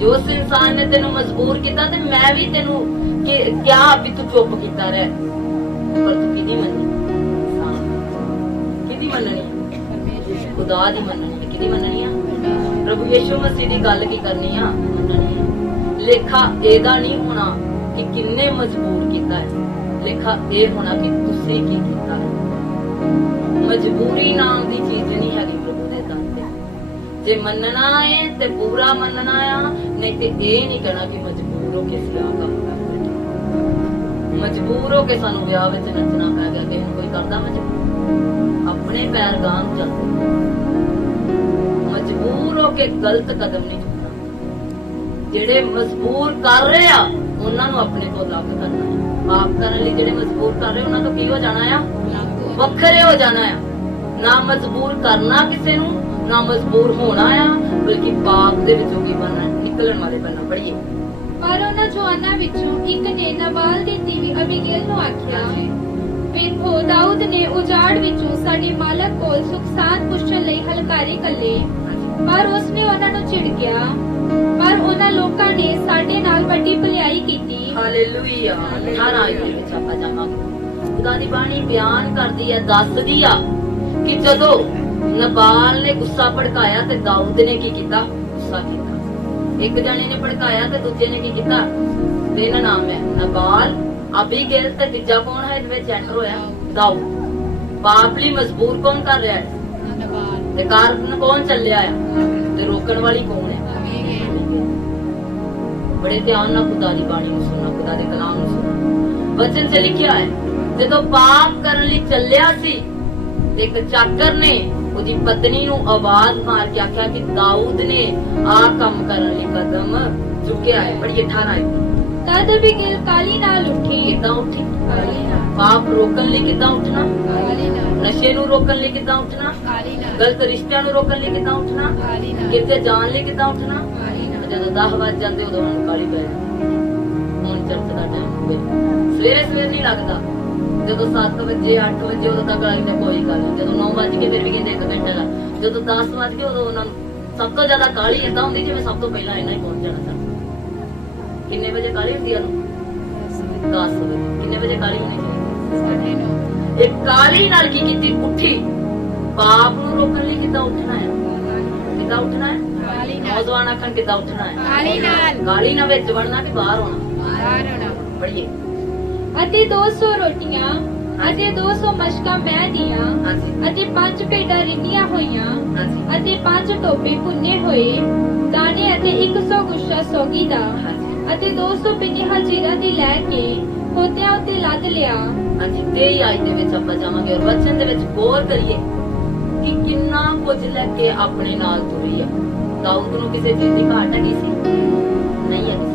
ਜੋ ਉਸ ਇਨਸਾਨ ਨੇ ਤੈਨੂੰ ਮਜਬੂਰ ਕੀਤਾ ਤੇ ਮੈਂ ਵੀ ਤੈਨੂੰ ਕਿਹਾ ਵੀ ਤੂੰ ਚੁੱਪ ਕੀਤਾ ਰਹਿ, ਪਰ ਤੂੰ ਕਿਹਦੀ ਮੰਨੀ? ਕਿਹਦੀ ਮੰਨਣੀ? ਖੁਦਾ ਦੀ ਮੰਨਣੀ। ਕਿਹਦੀ ਮੰਨਣੀ ਆ? ਪ੍ਰਭੂ ਯਿਸੂ ਮਸੀਹ ਦੀ ਗੱਲ ਕੀ ਕਰਨੀ ਆ? ਮੰਨਣੀ ਆ। ਲੇਖਾ ਇਹਦਾ ਨਹੀਂ ਹੋਣਾ ਕਿ ਕਿੰਨੇ ਮਜਬੂਰ ਕੀਤਾ ਹੈ, ਲੇਖਾ ਇਹ ਹੋਣਾ ਕਿ ਤੁਸੀਂ ਕੀ ਕੀਤਾ ਹੈ। ਮਜਬੂਰੀ ਨਾਮ ਦੀ ਚੀਜ਼ ਨਹੀਂ ਹੈਗੀ ਪ੍ਰਭੂ ਦੇ ਦਰ ਤੇ। ਜੇ ਮੰਨਣਾ ਹੈ ਤੇ ਪੂਰਾ ਮੰਨਣਾ ਆ, ਨਹੀਂ ਤੇ ਇਹ ਨਹੀਂ ਕਹਿਣਾ ਕਿ ਮਜਬੂਰ ਹੋ ਕੇ ਅਸੀਂ ਆਹ ਕੰਮ ਕਰ ਬੈਠੇ। ਮਜਬੂਰ ਹੋ ਕੇ ਸਾਨੂੰ ਵਿਆਹ ਵਿੱਚ ਨੱਚਣਾ ਪੈ ਗਿਆ, ਕਿਸੇ ਨੂੰ ਕੋਈ ਕਰਦਾ ਮਜਬੂਰ? ਆਪਣੇ ਪੈਰ ਗਾਂਹ ਚੱਲਦੇ। ਮਜਬੂਰ ਹੋ ਕੇ ਗਲਤ ਕਦਮ ਨਹੀਂ ਚੁੱਕਣਾ। ਜਿਹੜੇ ਮਜਬੂਰ ਕਰ ਰਹੇ ਆ ਉਹਨਾਂ ਨੂੰ ਆਪਣੇ ਤੋਂ ਅਲੱਗ ਕਰਨਾ ਹੈ। ਪਾਪ ਕਰਨ ਲਈ ਜਿਹੜੇ ਮਜਬੂਰ ਕਰ ਰਹੇ ਉਹਨਾਂ ਤੋਂ ਕੀ ਹੋ ਜਾਣਾ ਆ? ਵੱਖਰੇ ਹੋ ਜਾਣਾ ਆ। ਨਾ ਮਜਬੂਰ ਕਰਨਾ ਕਿਸੇ ਨੂੰ, ਨਾ ਮਜਬੂਰ ਹੋਣਾ ਆ, ਬਲਕਿ ਪਾਪ ਦੇ ਵਿੱਚੋਂ ਕੀ ਬਣਨਾ? ਨਿਕਲਣ ਵਾਲੇ ਬਣਨਾ। ਪੜੀਏ। ਪਰ ਉਹਨਾਂ ਜਵਾਨਾਂ ਵਿੱਚੋਂ ਇੱਕ ਨੇ ਨਬਾਲ ਦੀ ਧੀ ਅਬੀਗੈਲ ਨੂੰ ਆਖਿਆ, ਵੇਖੋ ਦਾਊਦ ਨੇ ਉਜਾੜ ਵਿੱਚੋਂ ਸਾਡੇ ਮਾਲਕ ਕੋਲ ਸੁਖ ਸਾਂਦ ਪੁੱਛਣ ਲਈ ਹਲਕਾਰੇ ਕੱਲੇ, ਪਰ ਉਸਨੇ ਉਹਨਾਂ ਨੂੰ ਝਿੜਕਿਆ। ਪਰ ਉਹਨਾਂ ਲੋਕਾਂ ਨੇ ਸਾਡੇ ਨਾਲ ਵੱਡੀ ਭਲਾਈ ਕੀਤੀ। ਹਾਲੇਲੂਇਆ। ਹਰ ਆਇਤ ਦੇ ਵਿੱਚ ਆਪਾਂ ਜਾਵਾਂਗੇ। ਖੁਦਾ ਦੀ ਬਾਣੀ ਬਿਆਨ ਕਰਦੀ ਹੈ, ਦੱਸਦੀ ਆ ਕਿ ਜਦੋਂ ਨਬਾਲ ਨੇ ਗੁੱਸਾ ਭੜਕਾਇਆ ਤੇ ਦਾਊਦ ਨੇ ਕੀ ਕੀਤਾ? ਗੁੱਸਾ ਕੀਤਾ। ਇੱਕ ਜਣੇ ਨੇ ਭੜਕਾਇਆ ਤੇ ਦੂਜੇ ਨੇ ਕੀ ਕੀਤਾ? ਤਿੰਨ ਨਾਮ ਹੈ, ਨਬਾਲ, ਅਬੀਗੈਲ ਤੇ ਤੀਜਾ ਕੌਣ ਹੈ ਇਹਦੇ ਵਿੱਚ ਐਂਟਰ ਹੋਇਆ? ਦਾਊਦ। ਪਾਪ ਲਈ ਮਜਬੂਰ ਕੌਣ ਕਰ ਰਿਹਾ ਹੈ? ਤੇ ਕਾਰਨ ਕੌਣ ਚੱਲਿਆ ਆ? ਤੇ ਰੋਕਣ ਵਾਲੀ ਕੌਣ ਹੈ? ਬੜੇ ਧਿਆਨ ਨਾਲ ਖੁਦਾ ਦੀ ਬਾਣੀ ਨੂੰ ਸੁਣਨਾ, ਖੁਦਾ ਦੇ ਕਲਾਮ ਨੂੰ ਸੁਣਨਾ। ਵਚਨ 'ਚ ਲਿਖਿਆ ਹੈ, ਜਦੋਂ ਪਾਪ ਕਰਨ ਲਈ ਚੱਲਿਆ ਸੀ ਤੇ ਇੱਕ ਚਾਕਰ ਨੇ ਉਹਦੀ ਪਤਨੀ ਨੂੰ ਆਵਾਜ਼ ਮਾਰ ਕੇ ਆਖਿਆ ਕਿ ਦਾਊਦ ਨੇ ਆਹ ਕੰਮ ਕਰਨ ਲਈ ਕਦਮ ਚੁੱਕਿਆ ਹੈ। ਬੜੀ 18 ਹੈ। ਤਦ ਅਬੀਗੈਲ ਕਾਲੀ ਨਾਲ ਉੱਠੀ। ਕਿੱਦਾਂ ਉੱਠੀ? ਪਾਪ ਰੋਕਣ ਲਈ ਕਿੱਦਾਂ ਉੱਠਣਾ? ਨਸ਼ੇ ਨੂੰ ਰੋਕਣ ਲਈ ਕਿੱਦਾਂ ਉੱਠਣਾ? ਗਲਤ ਰਿਸ਼ਤਿਆਂ ਨੂੰ ਰੋਕਣ ਲਈ ਕਿੱਦਾਂ ਉੱਠਣਾ? ਕਿਤੇ ਜਾਣ ਲਈ ਕਿੱਦਾਂ ਉੱਠਣਾ? ਜਦੋਂ 10 ਵਜ ਜਾਂਦੇ ਉਦੋਂ ਹੁਣ ਕਾਲੀ ਪੈ ਜਾਂਦੀ। ਹੁਣ ਚਰਚ ਦਾ ਟਾਈਮ ਹੋਵੇ, ਸਵੇਰੇ ਨਹੀਂ ਲੱਗਦਾ। ਜਦੋਂ 7 ਵਜੇ 8 ਵਜੇ ਉਦੋਂ ਤੱਕ ਕਾਲੀ ਤਾਂ ਕੋਈ ਗੱਲ ਨਹੀਂ। ਜਦੋਂ 9 ਵਜ ਕੇ ਫਿਰ ਵੀ ਕਹਿੰਦੇ 1 ਘੰਟਾ ਦਾ, ਜਦੋਂ 10 ਵਜ ਗਏ ਉਦੋਂ ਉਹਨਾਂ ਨੂੰ ਸਭ ਤੋਂ ਜ਼ਿਆਦਾ ਕਾਲੀ ਏਦਾਂ ਹੁੰਦੀ ਜਿਵੇਂ ਸਭ ਤੋਂ ਪਹਿਲਾਂ ਇਹਨਾਂ ਹੀ ਪਹੁੰਚ ਜਾਣਾ ਸਰ। ਕਿੰਨੇ ਵਜੇ ਕਾਲੀ ਹੁੰਦੀ ਆ? 10 ਵਜੇ। ਕਿੰਨੇ ਵਜੇ ਕਾਲੀ ਹੋਣੀ ਚਾਹੀਦੀ? ਇਹ ਕਾਲੀ ਨਾਲ ਕੀ ਕੀਤੀ? ਉੱਠੀ। ਪਾਪ ਨੂੰ ਰੋਕਣ ਲਈ ਕਿੱਦਾਂ ਉੱਠਣਾ ਹੈ? ਕਿੱਦਾਂ ਉੱਠਣਾ ਹੈ? ਨੌਜਵਾਨ ਆਖਣ ਕਿੱਦਾਂ ਉੱਠਣਾ ਹੈ? ਕਾਲੀ ਨਾਲ ਵਿੱਚ ਵੜਨਾ ਕਿ ਬਾਹਰ ਹੋਣਾ? ਪੜੀਏ। ਅਤੇ 200 ਰੋਟੀਆਂ ਅਤੇ 200 ਮਸ਼ਕਾਂ ਮੈਦਾ ਦੀਆਂ ਅਤੇ 5 ਭੇਡਾਂ ਰਿੰਨੀਆਂ ਹੋਈਆਂ ਅਤੇ 5 ਟੋਪੇ ਭੁੰਨੇ ਹੋਏ ਦਾਣੇ ਅਤੇ 100 ਗੁੱਛਾ ਸੌਗੀ ਦਾ ਅਤੇ 200 ਪਿੰਨੀਆਂ ਜੀਰਾ ਦੀ ਲੈ ਕੇ ਖੋਤਿਆਂ ਉੱਤੇ ਲੱਦ ਲਿਆ। ਹਾਂਜੀ, ਤੇ ਹੀ ਆਇਤ ਦੇ ਵਿੱਚ ਆਪਾਂ ਜਾਵਾਂਗੇ ਔਰ ਵਚਨ ਦੇ ਵਿੱਚ ਗੌਰ ਕਰੀਏ ਕਿ ਕਿੰਨਾ ਕੁਝ ਲੈ ਕੇ ਆਪਣੇ ਨਾਲ ਤੁਰੀ ਆ। ਦਾਊਦ ਨੂੰ ਕਿਸੇ ਚੀਜ਼ ਦੀ ਘਾਟ ਹੈਗੀ ਸੀ? ਨਹੀਂ ਹੈਗੀ।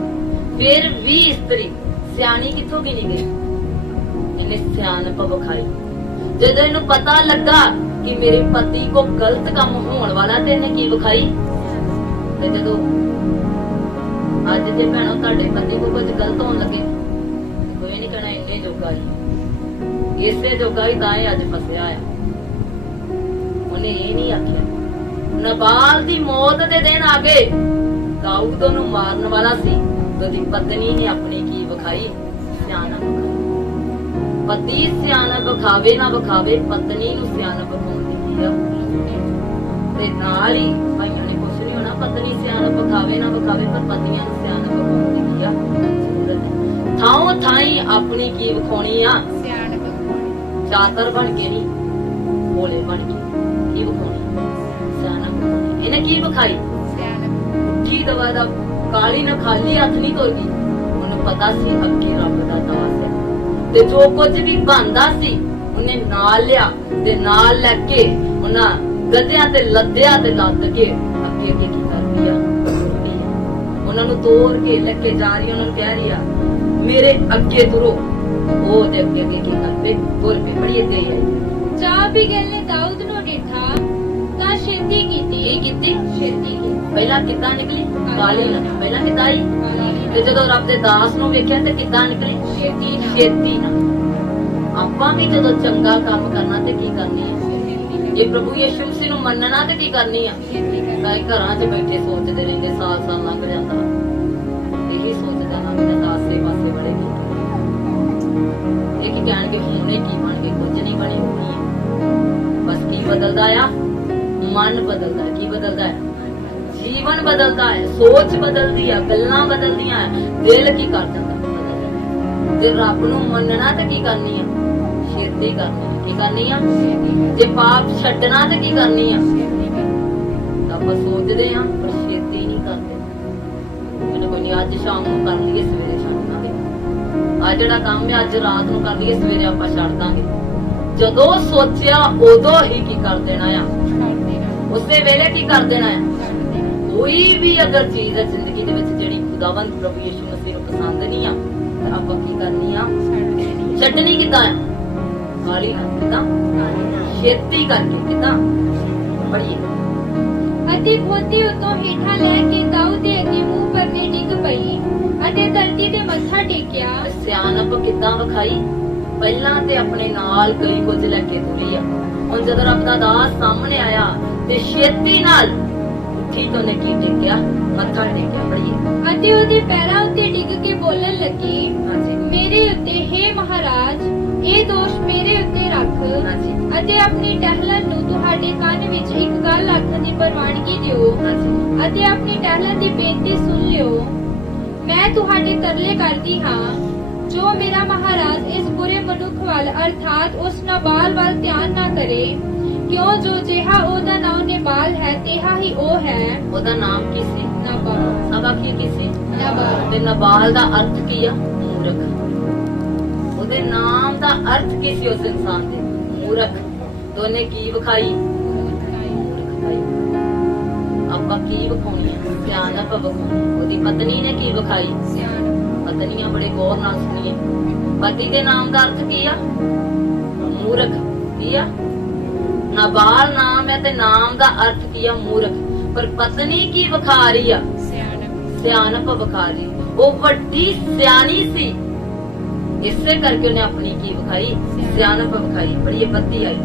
ਫਿਰ ਵੀ ਇਸਤਰੀ ਸਿਆਣੀ ਕਿੱਥੋਂ ਕੀ ਨਹੀਂ ਗਈ? ਇਹਨੇ ਸਿਆਣਪ ਵਿਖਾਈ। ਜਦੋਂ ਇਹਨੂੰ ਪਤਾ ਲੱਗਾ ਕਿ ਮੇਰੇ ਪਤੀ ਕੋ ਗਲਤ ਕੰਮ ਹੋਣ ਵਾਲਾ ਤੇ ਇਹਨੇ ਕੀ ਵਿਖਾਈ? ਤੇ ਜਦੋਂ ਅੱਜ ਦੇ ਭੈਣੋ ਤੁਹਾਡੇ ਪਤੀ ਕੋ ਕੁਝ ਗਲਤ ਹੋਣ ਲੱਗੇ, ਕੋਈ ਨਹੀਂ ਕਹਿਣਾ ਇੰਨੇ ਜੋਗਾ ਹੀ, ਇਸੇ ਜੋਗਾ ਹੀ ਤਾਂ ਇਹ ਅੱਜ ਫਸਿਆ ਆ। ਉਹਨੇ ਇਹ ਨਹੀਂ ਆਖਿਆ। ਨਬਾਲ ਦੀ ਮੌਤ ਦੇ ਦਿਨ ਆ ਗਏ, ਦਾਊਦ ਨੂੰ ਮਾਰਨ ਵਾਲਾ ਸੀ, ਉਹਦੀ ਪਤਨੀ ਨੇ ਆਪਣੀ ਕੀ ਵਿਖਾਈ? ਸਿਆਣਪ ਵਿਖਾਈ। ਪਤੀ ਸਿਆਣਪ ਵਿਖਾਵੇ ਨਾ ਵਿਖਾਵੇ, ਪਤਨੀ ਨੂੰ ਸਿਆਣਪ ਵਿਖਾਉਂਦੀ ਕੀ ਆ? ਤੇ ਨਾਲ ਹੀ ਭਾਈਆਂ ਨੇ ਕੁਛ ਨਹੀਂ ਹੋਣਾ, ਪਤਨੀ ਸਿਆਣਪ ਵਿਖਾਵੇ ਨਾ ਵਿਖਾਵੇ, ਪਰ ਪਤੀਆਂ ਨੂੰ ਸਿਆਣਪ ਵਿਖਾਉਂਦੀ ਕੀ ਆ? ਥਾਂ ਥਾਈ ਆਪਣੀ ਕੀ ਵਿਖਾਉਣੀ ਆ? ਚਾਤਰ ਬਣ ਕੇ ਨਹੀਂ, ਭੋਲੇ ਬਣ ਕੇ ਕੀ ਵਿਖਾਉਣੀ? ਸਿਆਣਪ ਵਿਖਾਉਣੀ। ਇਹਨੇ ਕੀ ਵਿਖਾਈ? ਉੱਠੀ ਦਵਾ ਦਾ ਕਾਲੀ ਨਾ ਖਾਲੀ ਹੱਥ ਨਹੀਂ ਤੁਰ ਗਈ, ਉਹਨੂੰ ਪਤਾ ਸੀ ਅੱਗੇ ਰੱਬ ਦਾ ਦਾਸ ਹੈ, ਤੇ ਜੋ ਕੁਝ ਵੀ ਬਣਦਾ ਸੀ ਉਹਨੇ ਨਾਲ ਲਿਆ ਤੇ ਨਾਲ ਲੈ ਕੇ ਉਹਨਾਂ ਗੱਦਿਆਂ ਤੇ ਲੱਦਿਆ ਤੇ ਲੱਦ ਕੇ ਅੱਗੇ ਅੱਗੇ ਕੀ ਕਰ ਰਹੀ ਆ, ਉਹਨਾਂ ਨੂੰ ਤੋੜ ਕੇ ਲੈ ਕੇ ਜਾ ਰਹੀ, ਉਹਨਾਂ ਨੂੰ ਕਹਿ ਰਹੀ ਆ ਮੇਰੇ ਅੱਗੇ ਤੁਰੋ। ਉਹ ਦੇ ਅੱਗੇ ਅੱਗੇ ਕੀ ਕਰਦੇ ਤੁਰ ਪਏ, ਬੜੀ ਇੱਥੇ ਹੀ ਹੈ। ਚਾਹ ਵੀ ਗਏ ਨੇ ਦਾਊਦ ਨੂੰ ਡਿਠਾ ਤਾਂ ਛੇਤੀ ਕੀਤੀ। ਕੀ ਕੀਤੀ? ਛੇਤੀ ਕੀਤੀ। ਪਹਿਲਾਂ ਕਿੱਦਾਂ ਨਿਕਲੀ? ਕਾਲੀ ਨਾਲ। ਪਹਿਲਾਂ ਕਿੱਦਾਂ ਆਈ? ਤੇ ਜਦੋਂ ਰੱਬ ਦੇ ਦਾਸ ਨੂੰ ਵੇਖਿਆ ਤੇ ਕਿੱਦਾਂ ਨਿਕਲੀ? ਛੇਤੀ ਨਾਲ। ਛੇਤੀ ਨਾਲ। ਆਪਾਂ ਵੀ ਜਦੋਂ ਚੰਗਾ ਕੰਮ ਕਰਨਾ ਤੇ ਕੀ ਕਰਨੀ ਹੈ? ਜੇ ਪ੍ਰਭੂ ਯਿਸੂ ਮਸੀਹ ਨੂੰ ਮੰਨਣਾ ਤੇ ਕੀ ਕਰਨੀ ਆ? ਕਈ ਘਰਾਂ 'ਚ ਬੈਠੇ ਸੋਚਦੇ ਰਹਿੰਦੇ, ਸਾਲ ਲੰਘ ਜਾਂਦਾ, ਇਹੀ ਸੋਚਦਾ ਲੰਘਦਾ, ਆਸੇ ਪਾਸੇ ਬੜੇ ਕੀ ਇਹ ਕੀ ਕਹਿਣਗੇ ਹੁਣੇ ਕੀ ਬਣ ਗਏ, ਕੁਝ ਨਹੀਂ ਬਣੇ ਹੋਣੀ ਹੈ। ਬਸ ਕੀ ਬਦਲਦਾ ਆ? ਮਨ ਬਦਲਦਾ ਹੈ। ਕੀ ਬਦਲਦਾ ਹੈ? ਜੀਵਨ ਬਦਲਦਾ ਹੈ, ਸੋਚ ਬਦਲਦੀ ਆ, ਗੱਲਾਂ ਬਦਲਦੀਆਂ ਆ, ਦਿਲ ਕੀ ਕਰ ਜਾਂਦਾ ਬਦਲਦਾ। ਜੇ ਰੱਬ ਨੂੰ ਮੰਨਣਾ ਤੇ ਕੀ ਕਰਨੀ ਆ? ਛੇਤੀ ਕਰਨੀ ਆ। ਕੀ ਕਰਨੀ ਆ? ਜੇ ਪਾਪ ਛੱਡਣਾ ਤੇ ਕੀ ਕਰਨੀ ਆ? ਤਾਂ ਆਪਾਂ ਸੋਚਦੇ ਆ ਪਰ ਛੇਤੀ ਨਹੀਂ ਕਰਦੇ। ਮੈਨੂੰ ਕੋਈ ਨਹੀਂ, ਅੱਜ ਸ਼ਾਮ ਨੂੰ ਕਰ ਲਈਏ, ਸਵੇਰੇ ਛੱਡ ਦਾਂਗੇ। ਅੱਜ ਜਿਹੜਾ ਕੰਮ ਹੈ ਅੱਜ ਰਾਤ ਨੂੰ ਕਰ ਲਈਏ, ਸਵੇਰੇ ਆਪਾਂ ਛੱਡ ਦਾਂਗੇ। ਜਦੋਂ ਸੋਚਿਆ ਉਦੋਂ ਹੀ ਕੀ ਕਰ ਦੇਣਾ ਆ? ਉਸੇ ਵੇਲੇ ਕੀ ਕਰ ਦੇਣਾ ਆ? ਕੋਈ ਵੀ ਅਗਰ ਚੀਜ਼ ਹੈ ਜ਼ਿੰਦਗੀ ਦੇ ਵਿੱਚ ਜਿਹੜੀ ਖੁਦਾਵੰਦ ਪ੍ਰਭੂ ਯਿਸੂ ਮਸੀਹ ਨੂੰ ਪਸੰਦ ਨਹੀਂ ਆ ਤਾਂ ਆਪਾਂ ਕੀ ਕਰਨੀ ਆ? ਛੱਡਣੀ ਕਿੱਦਾਂ ਆ? ਕਾਲੀ ਨਾਲ। ਕਿੱਦਾਂ? ਛੇਤੀ ਕਰਕੇ। ਕਿੱਦਾਂ? ਪੜੀਏ। ਅਤੇ ਖੋਤੀ ਉਤੋਂ ਹੇਠਾਂ ਲੈ ਕੇ ਦਾਊਦ ਦੇ ਅੱਗੇ ਮੂੰਹ ਪਰਨੇ ਡਿੱਗ ਪਈ ਅਤੇ ਧਰਤੀ ਤੇ ਮੱਥਾ ਟੇਕਿਆ। ਸਿਆਣਪ ਕਿੱਦਾਂ ਵਿਖਾਈ? ਪਹਿਲਾਂ ਤੇ ਆਪਣੇ ਨਾਲ ਕਈ ਕੁਝ ਲੈ ਕੇ ਤੁਰੀ ਆ, ਹੁਣ ਜਦੋਂ ਰੱਬ ਦਾ ਦਾਸ ਸਾਹਮਣੇ ਆਇਆ ਤੇ ਛੇਤੀ ਨਾਲ ਉੱਠੀ ਤੋਂ ਨੇ ਕੀ ਟੇਕਿਆ? ਮੱਥਾ ਟੇਕਿਆ। ਪੜੀਏ। ਅਤੇ ਉਹਦੇ ਪੈਰਾਂ ਉੱਤੇ ਡਿੱਗ ਕੇ ਬੋਲਣ ਲੱਗੀ, ਹਾਂਜੀ ਮੇਰੇ ਉੱਤੇ ਹੇ ਮਹਾਰਾਜ ਇਹ ਦੋਸ਼ ਮੇਰੇ ਉੱਤੇ ਰੱਖ ਹਾਂਜੀ ਅਤੇ ਆਪਣੀ ਟਹਿਲਣ ਨੂੰ ਤੁਹਾਡੇ ਕੰਨ ਵਿੱਚ ਇੱਕ ਗੱਲ ਆਖਣ ਦੀ ਪ੍ਰਵਾਨਗੀ ਦਿਓ ਹਾਂਜੀ ਅਤੇ ਆਪਣੀ ਟਹਿਲਣ ਦੀ ਬੇਨਤੀ ਸੁਣ ਲਿਓ। ਮੈਂ ਤੁਹਾਡੇ ਤਰਲੇ ਕਰਦੀ ਹਾਂ, ਜੋ ਮੇਰਾ ਮਹਾਰਾਜ ਇਸ ਬੁਰੇ ਮਨੁੱਖ ਵੱਲ ਅਰਥਾਤ ਉਸ ਨਾਬਾਲ ਵੱਲ ਧਿਆਨ ਨਾ ਕਰੇ, ਕਿਉਂ ਜੋ ਜਿਹਾ ਉਹਦਾ ਨਾਮ ਨੇਬਾਲ ਹੈ ਤੇਹਾ ਹੀ ਉਹ ਹੈ। ਉਹਦਾ ਨਾਮ ਕੀ ਸੀ? ਨਾਬਾਲ। ਸਭ ਆਖੀ ਕੀ ਸੀ? ਨਾਬਾਲ। ਤੇ ਨਬਾਲ ਦਾ ਅਰਥ ਕੀ ਆ? ਮੂਰਖ। ਉਹਦੇ ਨਾਮ ਦਾ ਅਰਥ ਕੀ ਸੀ ਉਸ ਇਨਸਾਨ ਦੇ? ਮੂਰਖ। ਦੋਨੇ ਕੀ ਵਿਖਾਈ? ਮੂਰਖ ਵਿਖਾਈ। ਆਪਾਂ ਕੀ ਵਿਖਾਉਣੀ ਆ? ਸਿਆਣਪ ਵਿਖਾਉਣੀ। ਉਹਦੀ ਪਤਨੀ ਨੇ ਕੀ ਵਿਖਾਈ? ਪਤਨੀਆਂ ਬੜੇ ਗੌਰ ਨਾਲ ਸੁਣੀਏ। ਪਤੀ ਦੇ ਨਾਮ ਦਾ ਅਰਥ ਕੀ ਆ? ਮੂਰਖ। ਕੀ ਆ? ਨਾਬਾਲ ਨਾਮ ਹੈ ਤੇ ਨਾਮ ਦਾ ਅਰਥ ਕੀ ਆ? ਮੂਰਖ। ਪਰ ਪਤਨੀ ਕੀ ਵਿਖਾ ਰਹੀ ਆ? ਸਿਆਣਪ ਵਿਖਾ ਰਹੀ। ਉਹ ਵੱਡੀ ਸਿਆਣੀ ਸੀ, ਇਸੇ ਕਰਕੇ ਉਹਨੇ ਆਪਣੀ ਕੀ ਵਿਖਾਈ? ਸਿਆਣਪ ਵਿਖਾਈ। ਬੜੀ ਬੱਤੀ ਆਈ।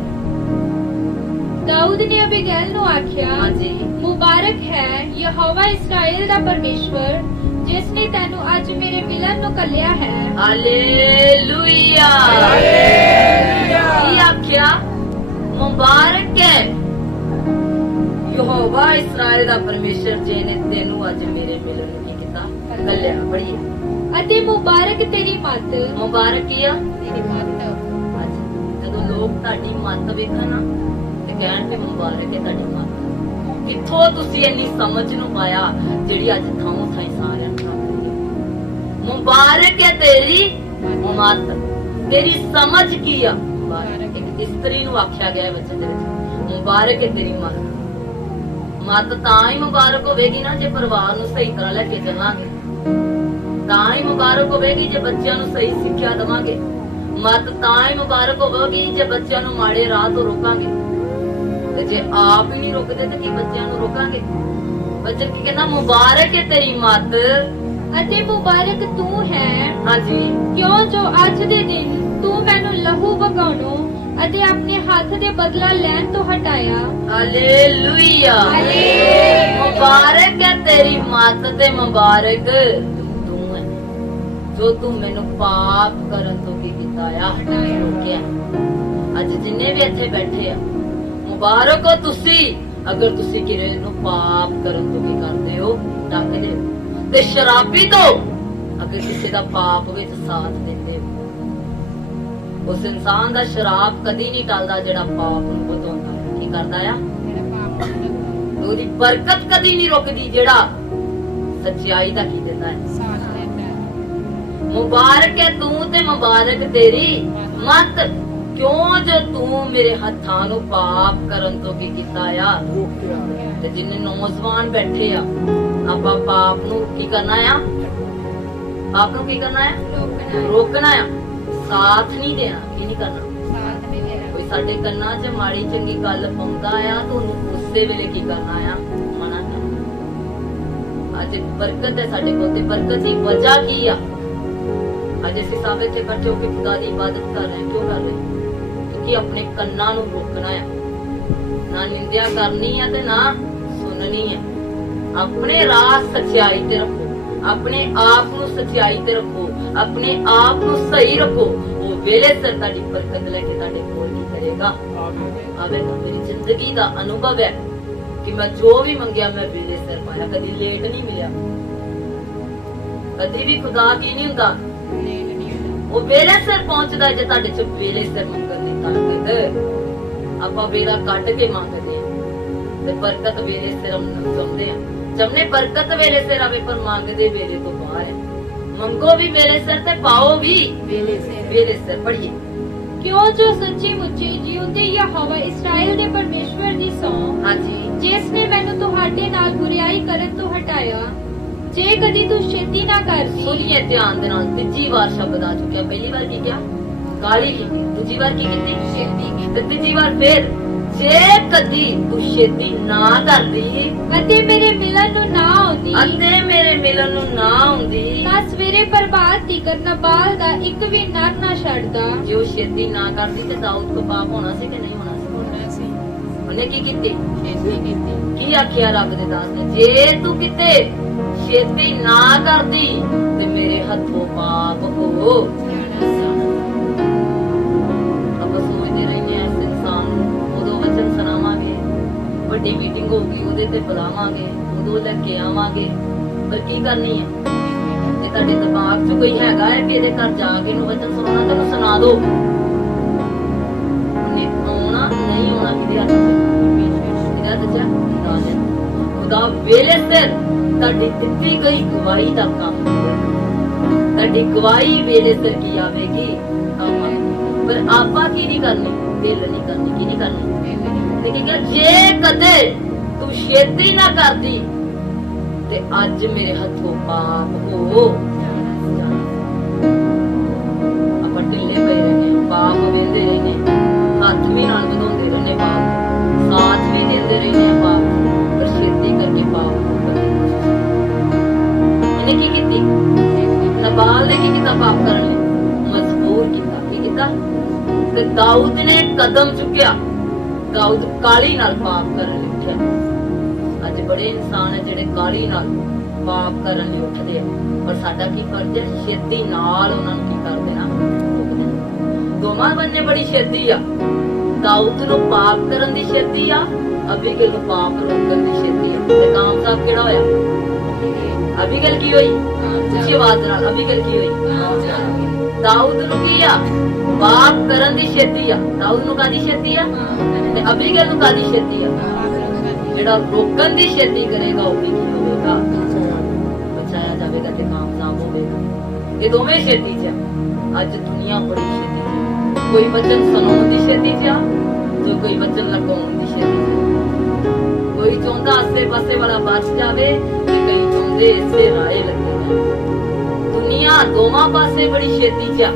ਦਾਊਦ ਨੇ ਅਬੀਗੈਲ ਨੂੰ ਆਖਿਆ, ਹਾਂਜੀ ਮੁਬਾਰਕ ਹੈ ਯਹੋਵਾ ਇਸਰਾਇਲ ਦਾ ਪਰਮੇਸ਼ਵਰ, ਜਿਸ ਨੇ ਤੈਨੂੰ ਅੱਜ ਮੇਰੇ ਮਿਲਨ ਨੂੰ ਕੱਲਿਆ ਹੈ। ਹਾਲੇਲੂਇਆ। ਕੀ ਆਖਿਆ? ਮੁਬਾਰਕ ਹੈ ਯਹੋਵਾ ਇਸਰਾਇਲ ਦਾ ਪਰਮੇਸ਼ਰ, ਜਿਹਨੇ ਤੈਨੂੰ ਅੱਜ ਮੇਰੇ ਮਿਲਨ ਨੂੰ ਕੀ ਕੀਤਾ? ਕੱਲਿਆ। ਬੜੀ ਅਤੇ ਮੁਬਾਰਕ ਤੇਰੀ ਮੱਤ। ਮੁਬਾਰਕ ਕੀ ਆ? ਤੇਰੀ ਮੱਤ। ਅੱਜ ਜਦੋਂ ਲੋਕ ਤੁਹਾਡੀ ਮੱਤ ਵੇਖਣ ਨਾ ਤੇ ਕਹਿਣ ਕਿ ਮੁਬਾਰਕ ਹੈ ਤੁਹਾਡੀ ਮੱਤ। ਕਿੱਥੋਂ ਤੁਸੀਂ ਇੰਨੀ ਸਮਝ ਨੂੰ ਪਾਇਆ ਜਿਹੜੀ ਅੱਜ ਥਾਂ ਥਾਂ ਸਾਰਿਆਂ ਨੂੰ ਰੱਖਦੀ ਹੈ? ਮੁਬਾਰਕ ਹੈ ਤੇਰੀ ਮੱਤ। ਤੇਰੀ ਸਮਝ ਕੀ ਆ? ਮੁਬਾਰਕ। ਇੱਕ ਇਸਤਰੀ ਨੂੰ ਆਖਿਆ ਗਿਆ ਹੈ ਵਚਨ ਦੇ ਵਿੱਚ, ਮੁਬਾਰਕ ਹੈ ਤੇਰੀ ਮੱਤ। ਮੱਤ ਤਾਂ ਹੀ ਮੁਬਾਰਕ ਹੋਵੇਗੀ ਨਾ ਜੇ ਪਰਿਵਾਰ ਨੂੰ ਸਹੀ ਤਰ੍ਹਾਂ ਲੈ ਕੇ ਚੱਲਾਂਗੇ, ਤਾਂ ਹੀ ਮੁਬਾਰਕ ਹੋਵੇਗੀ ਜੇ ਬੱਚਿਆਂ ਨੂੰ ਸਹੀ ਸਿੱਖਿਆ ਦੇਵਾਂਗੇ। ਮੱਤ ਤਾਂ ਹੀ ਮੁਬਾਰਕ ਹੋਵੇਗੀ ਜੇ ਬੱਚਿਆਂ ਨੂੰ ਮਾੜੇ ਰਾਹ ਤੋਂ ਰੋਕਾਂਗੇ, ਤੇ ਜੇ ਆਪ ਹੀ ਨਹੀਂ ਰੁਕਦੇ ਤੇ ਕੀ ਬੱਚਿਆਂ ਨੂੰ ਰੋਕਾਂਗੇ? ਬੱਚੇ ਕੀ ਕਹਿੰਦਾ? ਮੁਬਾਰਕ ਹੈ ਤੇਰੀ ਮੱਤ ਅਤੇ ਮੁਬਾਰਕ ਤੂੰ ਹੈ, ਹਾਂਜੀ ਕਿਉਂ ਜੋ ਅੱਜ ਦੇ ਦਿਨ ਤੂੰ ਮੈਨੂੰ ਲਹੂ ਵਗਾਉਣੋਂ ਅਤੇ ਆਪਣੇ ਹੱਥ ਦੇ ਬਦਲਾ ਲੈਣ ਤੋਂ ਹਟਾਇਆ। ਹਾਲੇਲੂਇਆ। ਮੁਬਾਰਕ ਹੈ ਤੇਰੀ ਮੱਤ ਤੇ ਮੁਬਾਰਕ ਤੂੰ ਹੈ ਜੋ ਤੂੰ ਮੈਨੂੰ ਪਾਪ ਕਰਨ ਤੋਂ ਕੀ ਕੀਤਾ ਆ? ਰੋਕਿਆ। ਅੱਜ ਜਿੰਨੇ ਵੀ ਇੱਥੇ ਬੈਠੇ ਆ, ਮੁਬਾਰਕ ਹੋ ਤੁਸੀਂ ਅਗਰ ਤੁਸੀਂ ਕਿਸੇ ਨੂੰ ਪਾਪ ਕਰਨ ਤੋਂ ਕੀ ਕਰਦੇ ਹੋ? ਡੱਕਦੇ ਹੋ। ਤੇ ਸ਼ਰਾਬੀ ਤੋਂ ਅਗਰ ਕਿਸੇ ਦਾ ਪਾਪ ਵਿੱਚ ਸਾਥ ਦਿੰਦੇ ਹੋ। ਉਸ ਇਨਸਾਨ ਦਾ ਸ਼ਰਾਬ ਕਦੀ ਨਹੀਂ ਟਲਦਾ ਜਿਹੜਾ ਪਾਪ ਨੂੰ ਵਧਾਉਂਦਾ ਹੈ। ਕੀ ਕਰਦਾ ਆ? ਉਹਦੀ ਬਰਕਤ ਕਦੀ ਨਹੀਂ ਰੁਕਦੀ ਜਿਹੜਾ ਸੱਚਾਈ ਦਾ ਕੀ ਦਿੰਦਾ ਹੈ? ਮੁਬਾਰਕ ਹੈ ਤੂੰ ਤੇ ਮੁਬਾਰਕ ਤੇਰੀ ਮਤ, ਕਿਉਂ ਜੋ ਤੂੰ ਮੇਰੇ ਹੱਥਾਂ ਨੂੰ ਪਾਪ ਕਰਨ ਤੋਂ ਕੀ ਕੀਤਾ ਆ। ਤੇ ਜਿੰਨੇ ਨੌਜਵਾਨ ਬੈਠੇ ਆ, ਆਪਾਂ ਪਾਪ ਨੂੰ ਕੀ ਕਰਨਾ ਆ, ਪਾਪ ਨੂੰ ਕੀ ਕਰਨਾ ਆ, ਰੋਕਣਾ ਆ, ਸਾਥ ਨਹੀਂ ਦੇਣਾ। ਕੀ ਨਹੀਂ ਕਰਨਾ, ਕੋਈ ਸਾਡੇ ਕੰਨਾਂ 'ਚ ਮਾੜੀ ਚੰਗੀ ਗੱਲ ਪਾਉਂਦਾ ਆ ਤਾਂ ਉਹਨੂੰ ਉਸੇ ਵੇਲੇ ਕੀ ਕਰਨਾ ਆ, ਮਨਾ ਕਰਨਾ। ਅੱਜ ਬਰਕਤ ਹੈ ਸਾਡੇ ਕੋਲ, ਤੇ ਬਰਕਤ ਦੀ ਵਜ੍ਹਾ ਕੀ ਆ। ਅੱਜ ਅਸੀਂ ਸਭ ਇੱਥੇ ਇਕੱਠੇ ਹੋ ਕੇ ਖੁਦਾ ਦੀ ਇਬਾਦਤ ਕਰ ਰਹੇ ਹਾਂ। ਕਿਉਂ ਕਰ ਰਹੇ ਹਾਂ? ਕਿਉਂਕਿ ਆਪਣੇ ਕੰਨਾਂ ਨੂੰ ਰੋਕਣਾ ਆ, ਨਾ ਨਿੰਦਿਆ ਕਰਨੀ ਆ ਤੇ ਨਾ ਸੁਣਨੀ ਹੈ। ਆਪਣੇ ਰਾਹ ਸੱਚਾਈ ਤੇ ਰੱਖੋ, ਆਪਣੇ ਆਪ ਨੂੰ ਸੱਚਾਈ ਤੇ ਰੱਖੋ, ਆਪਣੇ ਆਪ ਨੂੰ ਸਹੀ ਰੱਖੋ। ਉਹ ਵੇਲੇ ਸਿਰ ਤੁਹਾਡੀ ਬਰਕਤ ਲੈ ਕੇ ਤੁਹਾਡੇ ਕੋਲ ਕੀ ਕਰੇਗਾ, ਆਵੇਗਾ। ਮੇਰੀ ਜ਼ਿੰਦਗੀ ਦਾ ਅਨੁਭਵ ਹੈ ਕਿ ਮੈਂ ਜੋ ਵੀ ਮੰਗਿਆ ਮੈਂ ਵੇਲੇ ਸਿਰ ਪਾਇਆ, ਕਦੀ ਲੇਟ ਨਹੀਂ ਮਿਲਿਆ। ਕਦੀ ਵੀ ਖੁਦਾ ਕੀ ਨਹੀਂ ਹੁੰਦਾ, ਉਹ ਵੇਲੇ ਸਿਰ ਪਹੁੰਚਦਾ ਜੇ ਤੁਹਾਡੇ ਚ ਵੇਲੇ ਸਿਰ ਮੰਗਣ ਦੀ ਤਾਕਤ। ਆਪਾਂ ਵੇਲਾ ਕੱਢ ਕੇ ਮੰਗਦੇ ਆ ਤੇ ਬਰਕਤ ਵੇਲੇ ਸਿਰ ਚਾਹੁੰਦੇ ਆ। ਜਮਨੇ ਬਰਕਤ ਵੇਲੇ ਸਿਰ ਆਵੇ, ਪਰ ਮੰਗਦੇ ਵੇਲੇ ਤੋਂ ਬਾਹਰ ਹੈ। ਮੰਗੋ ਵੀ ਵੇਲੇ ਸਿਰ ਤੇ ਪਾਓ ਵੀ ਵੇਲੇ ਸਿਰ। ਪੜੀਏ, ਕਿਉਂ ਜੋ ਸੱਚੀ ਮੁੱਚੀ ਜਿਉਂਦੇ ਯਹੋਵਾ ਇਸਰਾਇਲ ਦੇ ਪਰਮੇਸ਼ਵਰ ਦੀ ਸਹੁੰ, ਹਾਂਜੀ, ਜਿਸ ਨੇ ਮੈਨੂੰ ਤੁਹਾਡੇ ਨਾਲ ਬੁਰੀਾਈ ਕਰਨ ਤੋਂ ਹਟਾਇਆ, ਜੇ ਕਦੀ ਤੂੰ ਛੇਤੀ ਨਾ ਕਰਦੀ। ਸੁਣੀਏ ਧਿਆਨ ਦੇ ਨਾਲ, ਤੀਜੀ ਵਾਰ ਸ਼ਬਦ ਆ ਚੁੱਕਿਆ। ਪਹਿਲੀ ਵਾਰ ਕੀ ਕਿਹਾ, ਗਾਲੀ ਕੀਤੀ। ਦੂਜੀ ਵਾਰ ਕੀ ਕੀਤੀ, ਛੇਤੀ ਕੀਤੀ। ਤੇ ਤੀਜੀ ਵਾਰ ਫੇਰ, ਜੇ ਕਦੀ ਤੂੰ ਛੇਤੀ ਨਾ ਕਰਦੀ ਅਤੇ ਮੇਰੇ ਮਿਲਣ ਨੂੰ ਨਾ ਆਉਂਦੀ, ਅਤੇ ਮੇਰੇ ਮਿਲਣ ਨੂੰ ਨਾ ਆਉਂਦੀ, ਤਾਂ ਸਵੇਰੇ ਪ੍ਰਭਾਤ ਤੀਕਰ ਨਬਾਲ ਦਾ ਇੱਕ ਵੀ ਨਰ ਨਾ ਛੱਡਦਾ। ਜੇ ਉਹ ਛੇਤੀ ਨਾ ਕਰਦੀ ਤੇ ਦਾਊਦ ਕੋ ਪਾਪ ਹੋਣਾ ਸੀ ਕਿ ਨਹੀਂ ਹੋਣਾ ਸੀ? ਉਹਨੇ ਕੀ ਕੀਤੀ, ਛੇਤੀ ਕੀਤੀ। ਕੀ ਆਖਿਆ ਰੱਬ ਦੇ ਦਾਸ ਨੇ, ਜੇ ਤੂੰ ਕਿਤੇ ਛੇਤੀ ਨਾ ਕਰਦੀ ਤੇ ਮੇਰੇ ਹੱਥੋਂ ਪਾਪ ਹੋ। ਆਪਾਂ ਸੋਚਦੇ ਰਹਿੰਦੇ ਆ ਇਸ ਇਨਸਾਨ ਨੂੰ, ਉਦੋਂ ਵਚਨ ਸੁਣਾਵਾਂਗੇ, ਵੱਡੀ ਮੀਟਿੰਗ ਹੋਊਗੀ ਉਹਦੇ ਤੇ ਬੁਲਾਵਾਂਗੇ, ਉਦੋਂ ਲੈ ਕੇ ਆਵਾਂਗੇ, ਪਰ ਕੀ ਕਰਨੀ ਹੈ? ਜੇ ਤੁਹਾਡੇ ਦਿਮਾਗ 'ਚ ਕੋਈ ਹੈਗਾ ਹੈ ਕਿ ਇਹਦੇ ਘਰ ਜਾ ਕੇ ਇਹਨੂੰ ਵਚਨ ਸੁਣਾਉਣਾ, ਤੈਨੂੰ ਸੁਣਾ ਦੋ। ਉਹਨੇ ਆਉਣਾ ਨਹੀਂ ਆਉਣਾ ਕਿਹਦੇ ਹੱਥ 'ਚ, ਇਹਦੇ ਹੱਥ 'ਚ ਖੁਦਾ ਵੇਲੇ ਸਿਰ ਤੁਹਾਡੀ ਦਿੱਤੀ ਗਈ ਗਵਾਹੀ ਦਾ ਕੰਮ ਹੈ। ਤੁਹਾਡੀ ਗਵਾਹੀ ਵੇਲੇ ਸਿਰ ਕੀ ਆਵੇਗੀ, ਪਰ ਆਪਾਂ ਕੀ ਨਹੀਂ ਕਰਨੀ, ਵੇਲ ਨਹੀਂ ਕਰਨੀ। ਕੀ ਨਹੀਂ ਕਰਨੀ, ਲੇਕਿਨ ਜੇ ਕਦੇ ਤੂੰ ਛੇਤੀ ਨਾ ਕਰਦੀ ਤੇ ਅੱਜ ਮੇਰੇ ਹੱਥੋਂ ਪਾਪ ਹੋ। ਆਪਾਂ ਢਿੱਲੇ ਪਏ ਰਹਿੰਦੇ, ਪਾਪ ਵੇਂਦੇ ਰਹਿੰਦੇ, ਹੱਥ ਵੀ ਨਾਲ ਵਧਾਉਂਦੇ ਰਹਿੰਦੇ, ਪਾਪ ਸਾਥ ਵੀ ਦਿੰਦੇ ਰਹਿੰਦੇ ਆ ਪਾਪ, ਪਰ ਛੇਤੀ ਕਰਕੇ ਪਾਪ ਕੀ ਕੀਤੀ, ਨਬਾਲ ਨੇ ਕੀ ਕੀਤਾ, ਪਾਪ ਕਰਨ ਲਈ ਮਜਬੂਰ ਕੀਤਾ। ਕੀ ਕੀਤਾ, ਤੇ ਦਾਊਦ ਨੇ ਕਦਮ ਚੁੱਕਿਆ, ਦਾਊਦ ਕਾਲੀ ਨਾਲ ਪਾਪ ਕਰਨ ਲਈ ਉੱਠਿਆ। ਅੱਜ ਬੜੇ ਇਨਸਾਨ ਹੈ ਜਿਹੜੇ ਕਾਲੀ ਨਾਲ ਪਾਪ ਕਰਨ ਲਈ ਉੱਠਦੇ ਆ, ਪਰ ਸਾਡਾ ਕੀ ਫਰਜ਼ ਹੈ, ਛੇਤੀ ਨਾਲ ਉਹਨਾਂ ਨੂੰ ਕੀ ਕਰ ਦੇਣਾ, ਰੋਕ ਦੇਣਾ। ਦੋਵਾਂ ਬੰਨੇ ਬੜੀ ਛੇਤੀ ਆ, ਦਾਊਦ ਨੂੰ ਪਾਪ ਕਰਨ ਦੀ ਛੇਤੀ ਆ, ਅਬੀਗਲ ਨੂੰ ਪਾਪ ਰੋਕਣ ਦੀ ਛੇਤੀ ਆ। ਤੇ ਕਾਮਯਾਬ ਕਿਹੜਾ ਹੋਇਆ, ਅਬੀਗਲ ਕੀ ਹੋਈ, ਉੱਚੀ ਆਵਾਜ਼ ਨਾਲ ਅਬੀਗਲ ਕੀ ਹੋਈ, ਦਾਊਦ ਨੂੰ ਕੀ ਆ, ਪਾਪ ਕਰਨ ਦੀ ਛੇਤੀ ਆ। ਦਾਊਦ ਨੂੰ ਕਾਦੀ ਛੇਤੀ ਆ, ਤੇ ਅਬੀਗਲ ਨੂੰ ਕਾਦੀ ਛੇਤੀ ਆ। ਜਿਹੜਾ ਰੋਕਣ ਦੀ ਛੇਤੀ ਕਰੇਗਾ ਉਹ ਵੀ ਕੀ ਹੋਵੇਗਾ, ਬਚਾਇਆ ਜਾਵੇਗਾ ਤੇ ਕਾਮਯਾਬ ਹੋਵੇਗਾ। ਇਹ ਦੋਵੇਂ ਛੇਤੀ 'ਚ ਆ। ਅੱਜ ਦੁਨੀਆ ਬੜੀ ਛੇਤੀ 'ਚ, ਕੋਈ ਵਚਨ ਸੁਣਾਉਣ ਦੀ ਛੇਤੀ 'ਚ ਆ, ਤੇ ਕੋਈ ਵਚਨ ਲਗਾਉਣ ਦੀ ਛੇਤੀ 'ਚ। ਕੋਈ ਚਾਹੁੰਦਾ ਆਸੇ ਪਾਸੇ ਵਾਲਾ ਬਚ ਜਾਵੇ, ਤੇ ਕਈ ਚਾਹੁੰਦੇ ਇਸੇ ਰਾਏ ਲੱਗੇ ਜਾਣ। ਦੁਨੀਆ ਦੋਵਾਂ ਪਾਸੇ ਬੜੀ ਛੇਤੀ 'ਚ ਆ,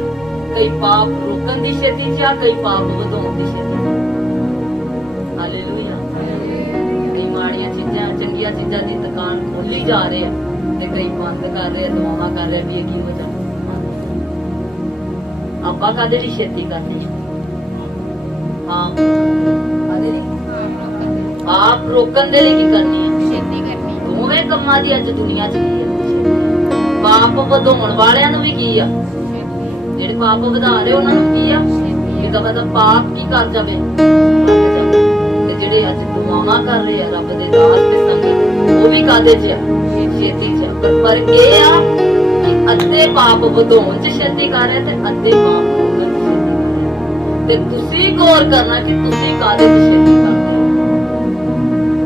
ਕਈ ਪਾਪ ਰੋਕਣ ਦੀ ਛੇਤੀ 'ਚ ਆ, ਕਈ ਪਾਪ ਵਧਾਉਣ ਦੀ ਛੇਤੀ 'ਚ। ਹਾਲੇਲੂਇਆ। ਕਈ ਮਾੜੀਆਂ ਚੀਜ਼ਾਂ, ਚੰਗੀਆਂ ਚੀਜ਼ਾਂ ਦੀ ਦੁਕਾਨ ਖੋਲੀ ਜਾ ਰਹੇ ਆ, ਤੇ ਕਈ ਬੰਦ ਕਰ ਰਹੇ ਆ, ਦੁਆਵਾਂ ਕਰ ਰਹੇ ਵੀ ਇਹ ਕੀ ਹੋ ਜਾਣਾ। ਆਪਾਂ ਕਾਹਦੇ ਲਈ ਛੇਤੀ ਕਰਨੀ ਹੈ, ਹਾਂ ਕਾਹਦੇ ਲਈ, ਆਪ ਰੋਕਣ ਦੇ ਲਈ ਕੀ ਕਰਨੀ ਹੈ, ਛੇਤੀ ਕਰਨੀ। ਦੋਵੇਂ ਕੰਮਾਂ ਦੀ ਅੱਜ ਦੁਨੀਆ 'ਚ ਕੀ ਹੈ, ਪਾਪ ਵਧਾਉਣ ਵਾਲਿਆਂ ਨੂੰ ਵੀ ਕੀ ਆ, ਜਿਹੜੇ ਪਾਪ ਵਧਾ ਰਹੇ ਉਹਨਾਂ ਨੂੰ ਕੀ ਆ, ਇਹਦਾ ਮਤਲਬ ਪਾਪ ਕੀ ਕਰ ਜਾਵੇ, ਤੇ ਜਿਹੜੇ ਅੱਜ ਦੁਆਵਾਂ ਕਰ ਰਹੇ ਆ ਰੱਬ ਦੇ ਦਾਸ ਤੇ ਸੰਗਤ, ਉਹ ਵੀ ਕਾਹਦੇ 'ਚ ਆ, ਛੇਤੀ 'ਚ ਆ। ਪਰ ਫਰਕ ਇਹ ਆ ਕਿ ਅੱਧੇ ਪਾਪ ਵਧਾਉਣ 'ਚ ਛੇਤੀ ਕਰ ਰਹੇ ਤੇ ਅੱਧੇ ਪਾਪ ਰੋਕਣ 'ਚ ਛੇਤੀ ਕਰ ਰਹੇ। ਤੇ ਤੁਸੀਂ ਗੌਰ ਕਰਨਾ ਕਿ ਤੁਸੀਂ ਕਾਹਦੇ 'ਚ ਛੇਤੀ ਕਰਦੇ ਹੋ,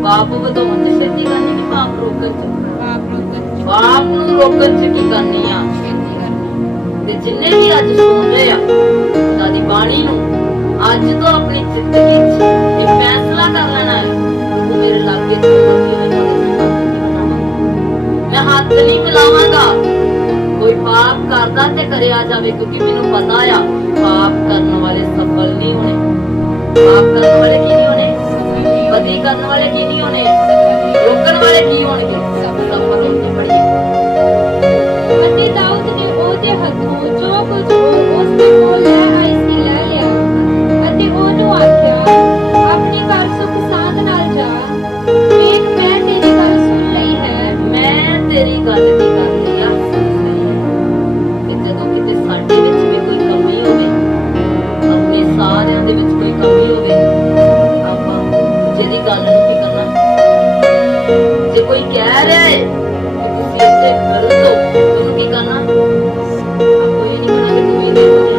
ਪਾਪ ਵਧਾਉਣ 'ਚ ਛੇਤੀ ਕਰਨੀ ਕਿ ਪਾਪ ਰੋਕਣ 'ਚ, ਪਾਪ ਨੂੰ ਰੋਕਣ 'ਚ ਕੀ ਕਰਨੀ ਆ, ਛੇਤੀ ਕਰਨੀ। ਤੇ ਜਿੰਨੇ ਵੀ ਅੱਜ ਸੁਣ ਰਹੇ ਆ ਉਹਨਾਂ ਦੀ ਬਾਣੀ ਨੂੰ ਅੱਜ ਤੋਂ ਆਪਣੀ ਜ਼ਿੰਦਗੀ 'ਚ ਇਹ ਫੈਸਲਾ ਕਰ ਲੈਣਾ ਹੈ ਉਹ ਮੇਰੇ ਲਾਗੇ ਤੋਂ ਮਰਜ਼ੀ ਹੋਵੇ ਮੈਂ ਹੱਥ ਨਹੀਂ ਮਿਲਾਵਾਂਗਾ ਕੋਈ ਪਾਪ ਕਰਦਾ ਤੇ ਕਰਿਆ ਜਾਵੇ ਕਿਉਂਕਿ ਮੈਨੂੰ ਪਤਾ ਆ ਪਾਪ ਕਰਨ ਵਾਲੇ ਸਫਲ ਨਹੀਂ ਹੋਣੇ ਪਾਪ ਕਰਨ ਵਾਲੇ ਕੀ ਨਹੀਂ ਹੋਣੇ ਬਦੀ ਕਰਨ ਵਾਲੇ ਕੀ ਨਹੀਂ ਹੋਣੇ ਰੋਕਣ ਵਾਲੇ ਕੀ ਹੋਣਗੇ ਸਫਲ ਹੋਣਗੇ ਪੜੀਏ ਅਤੇ ਦਾਊਦ ਨੇ ਉਹਦੇ ਹੱਥੋਂ ਜੋ ਕੁਝ ਉਹ ਉਸ ਦੇ ਕੋਲ ਲੈ ਆਈ ਸੀ ਲੈ ਲਿਆ ਅਤੇ ਉਹਨੂੰ ਆਖਿਆ ਆਪਣੇ ਘਰ ਸੁਖ ਸਾਂਦ ਨਾਲ ਜਾ ਵੇਖ ਮੈਂ ਤੇਰੀ ਗੱਲ ਸੁਣ ਲਈ ਹੈ ਮੈਂ ਤੇਰੀ ਗੱਲ ਦੀ ਕਰ ਲਈ ਆ ਕਿ ਜਦੋਂ ਕਿਤੇ ਸਾਡੇ ਵਿੱਚ ਵੀ ਕੋਈ ਕਮੀ ਹੋਵੇ ਆਪਣੇ ਸਾਰਿਆਂ ਦੇ ਵਿੱਚ ਕੋਈ ਕਮੀ ਹੋਵੇ ਆਪਾਂ ਜਿਹਦੀ ਗੱਲ ਨੂੰ ਕੀ ਕਰਨਾ ਜੇ ਕੋਈ ਕਹਿ ਰਿਹਾ ਹੈ ਕਿ ਤੁਸੀਂ ਇੱਥੇ ਗਲਤ ਹੋ ਉਹਨੂੰ ਕੀ ਕਰਨਾ ਆਪੋ ਇਹ ਨਹੀਂ ਕਰਨਾ ਕਿ ਤੂੰ ਹੀ ਦੇ ਹੋ ਜਾ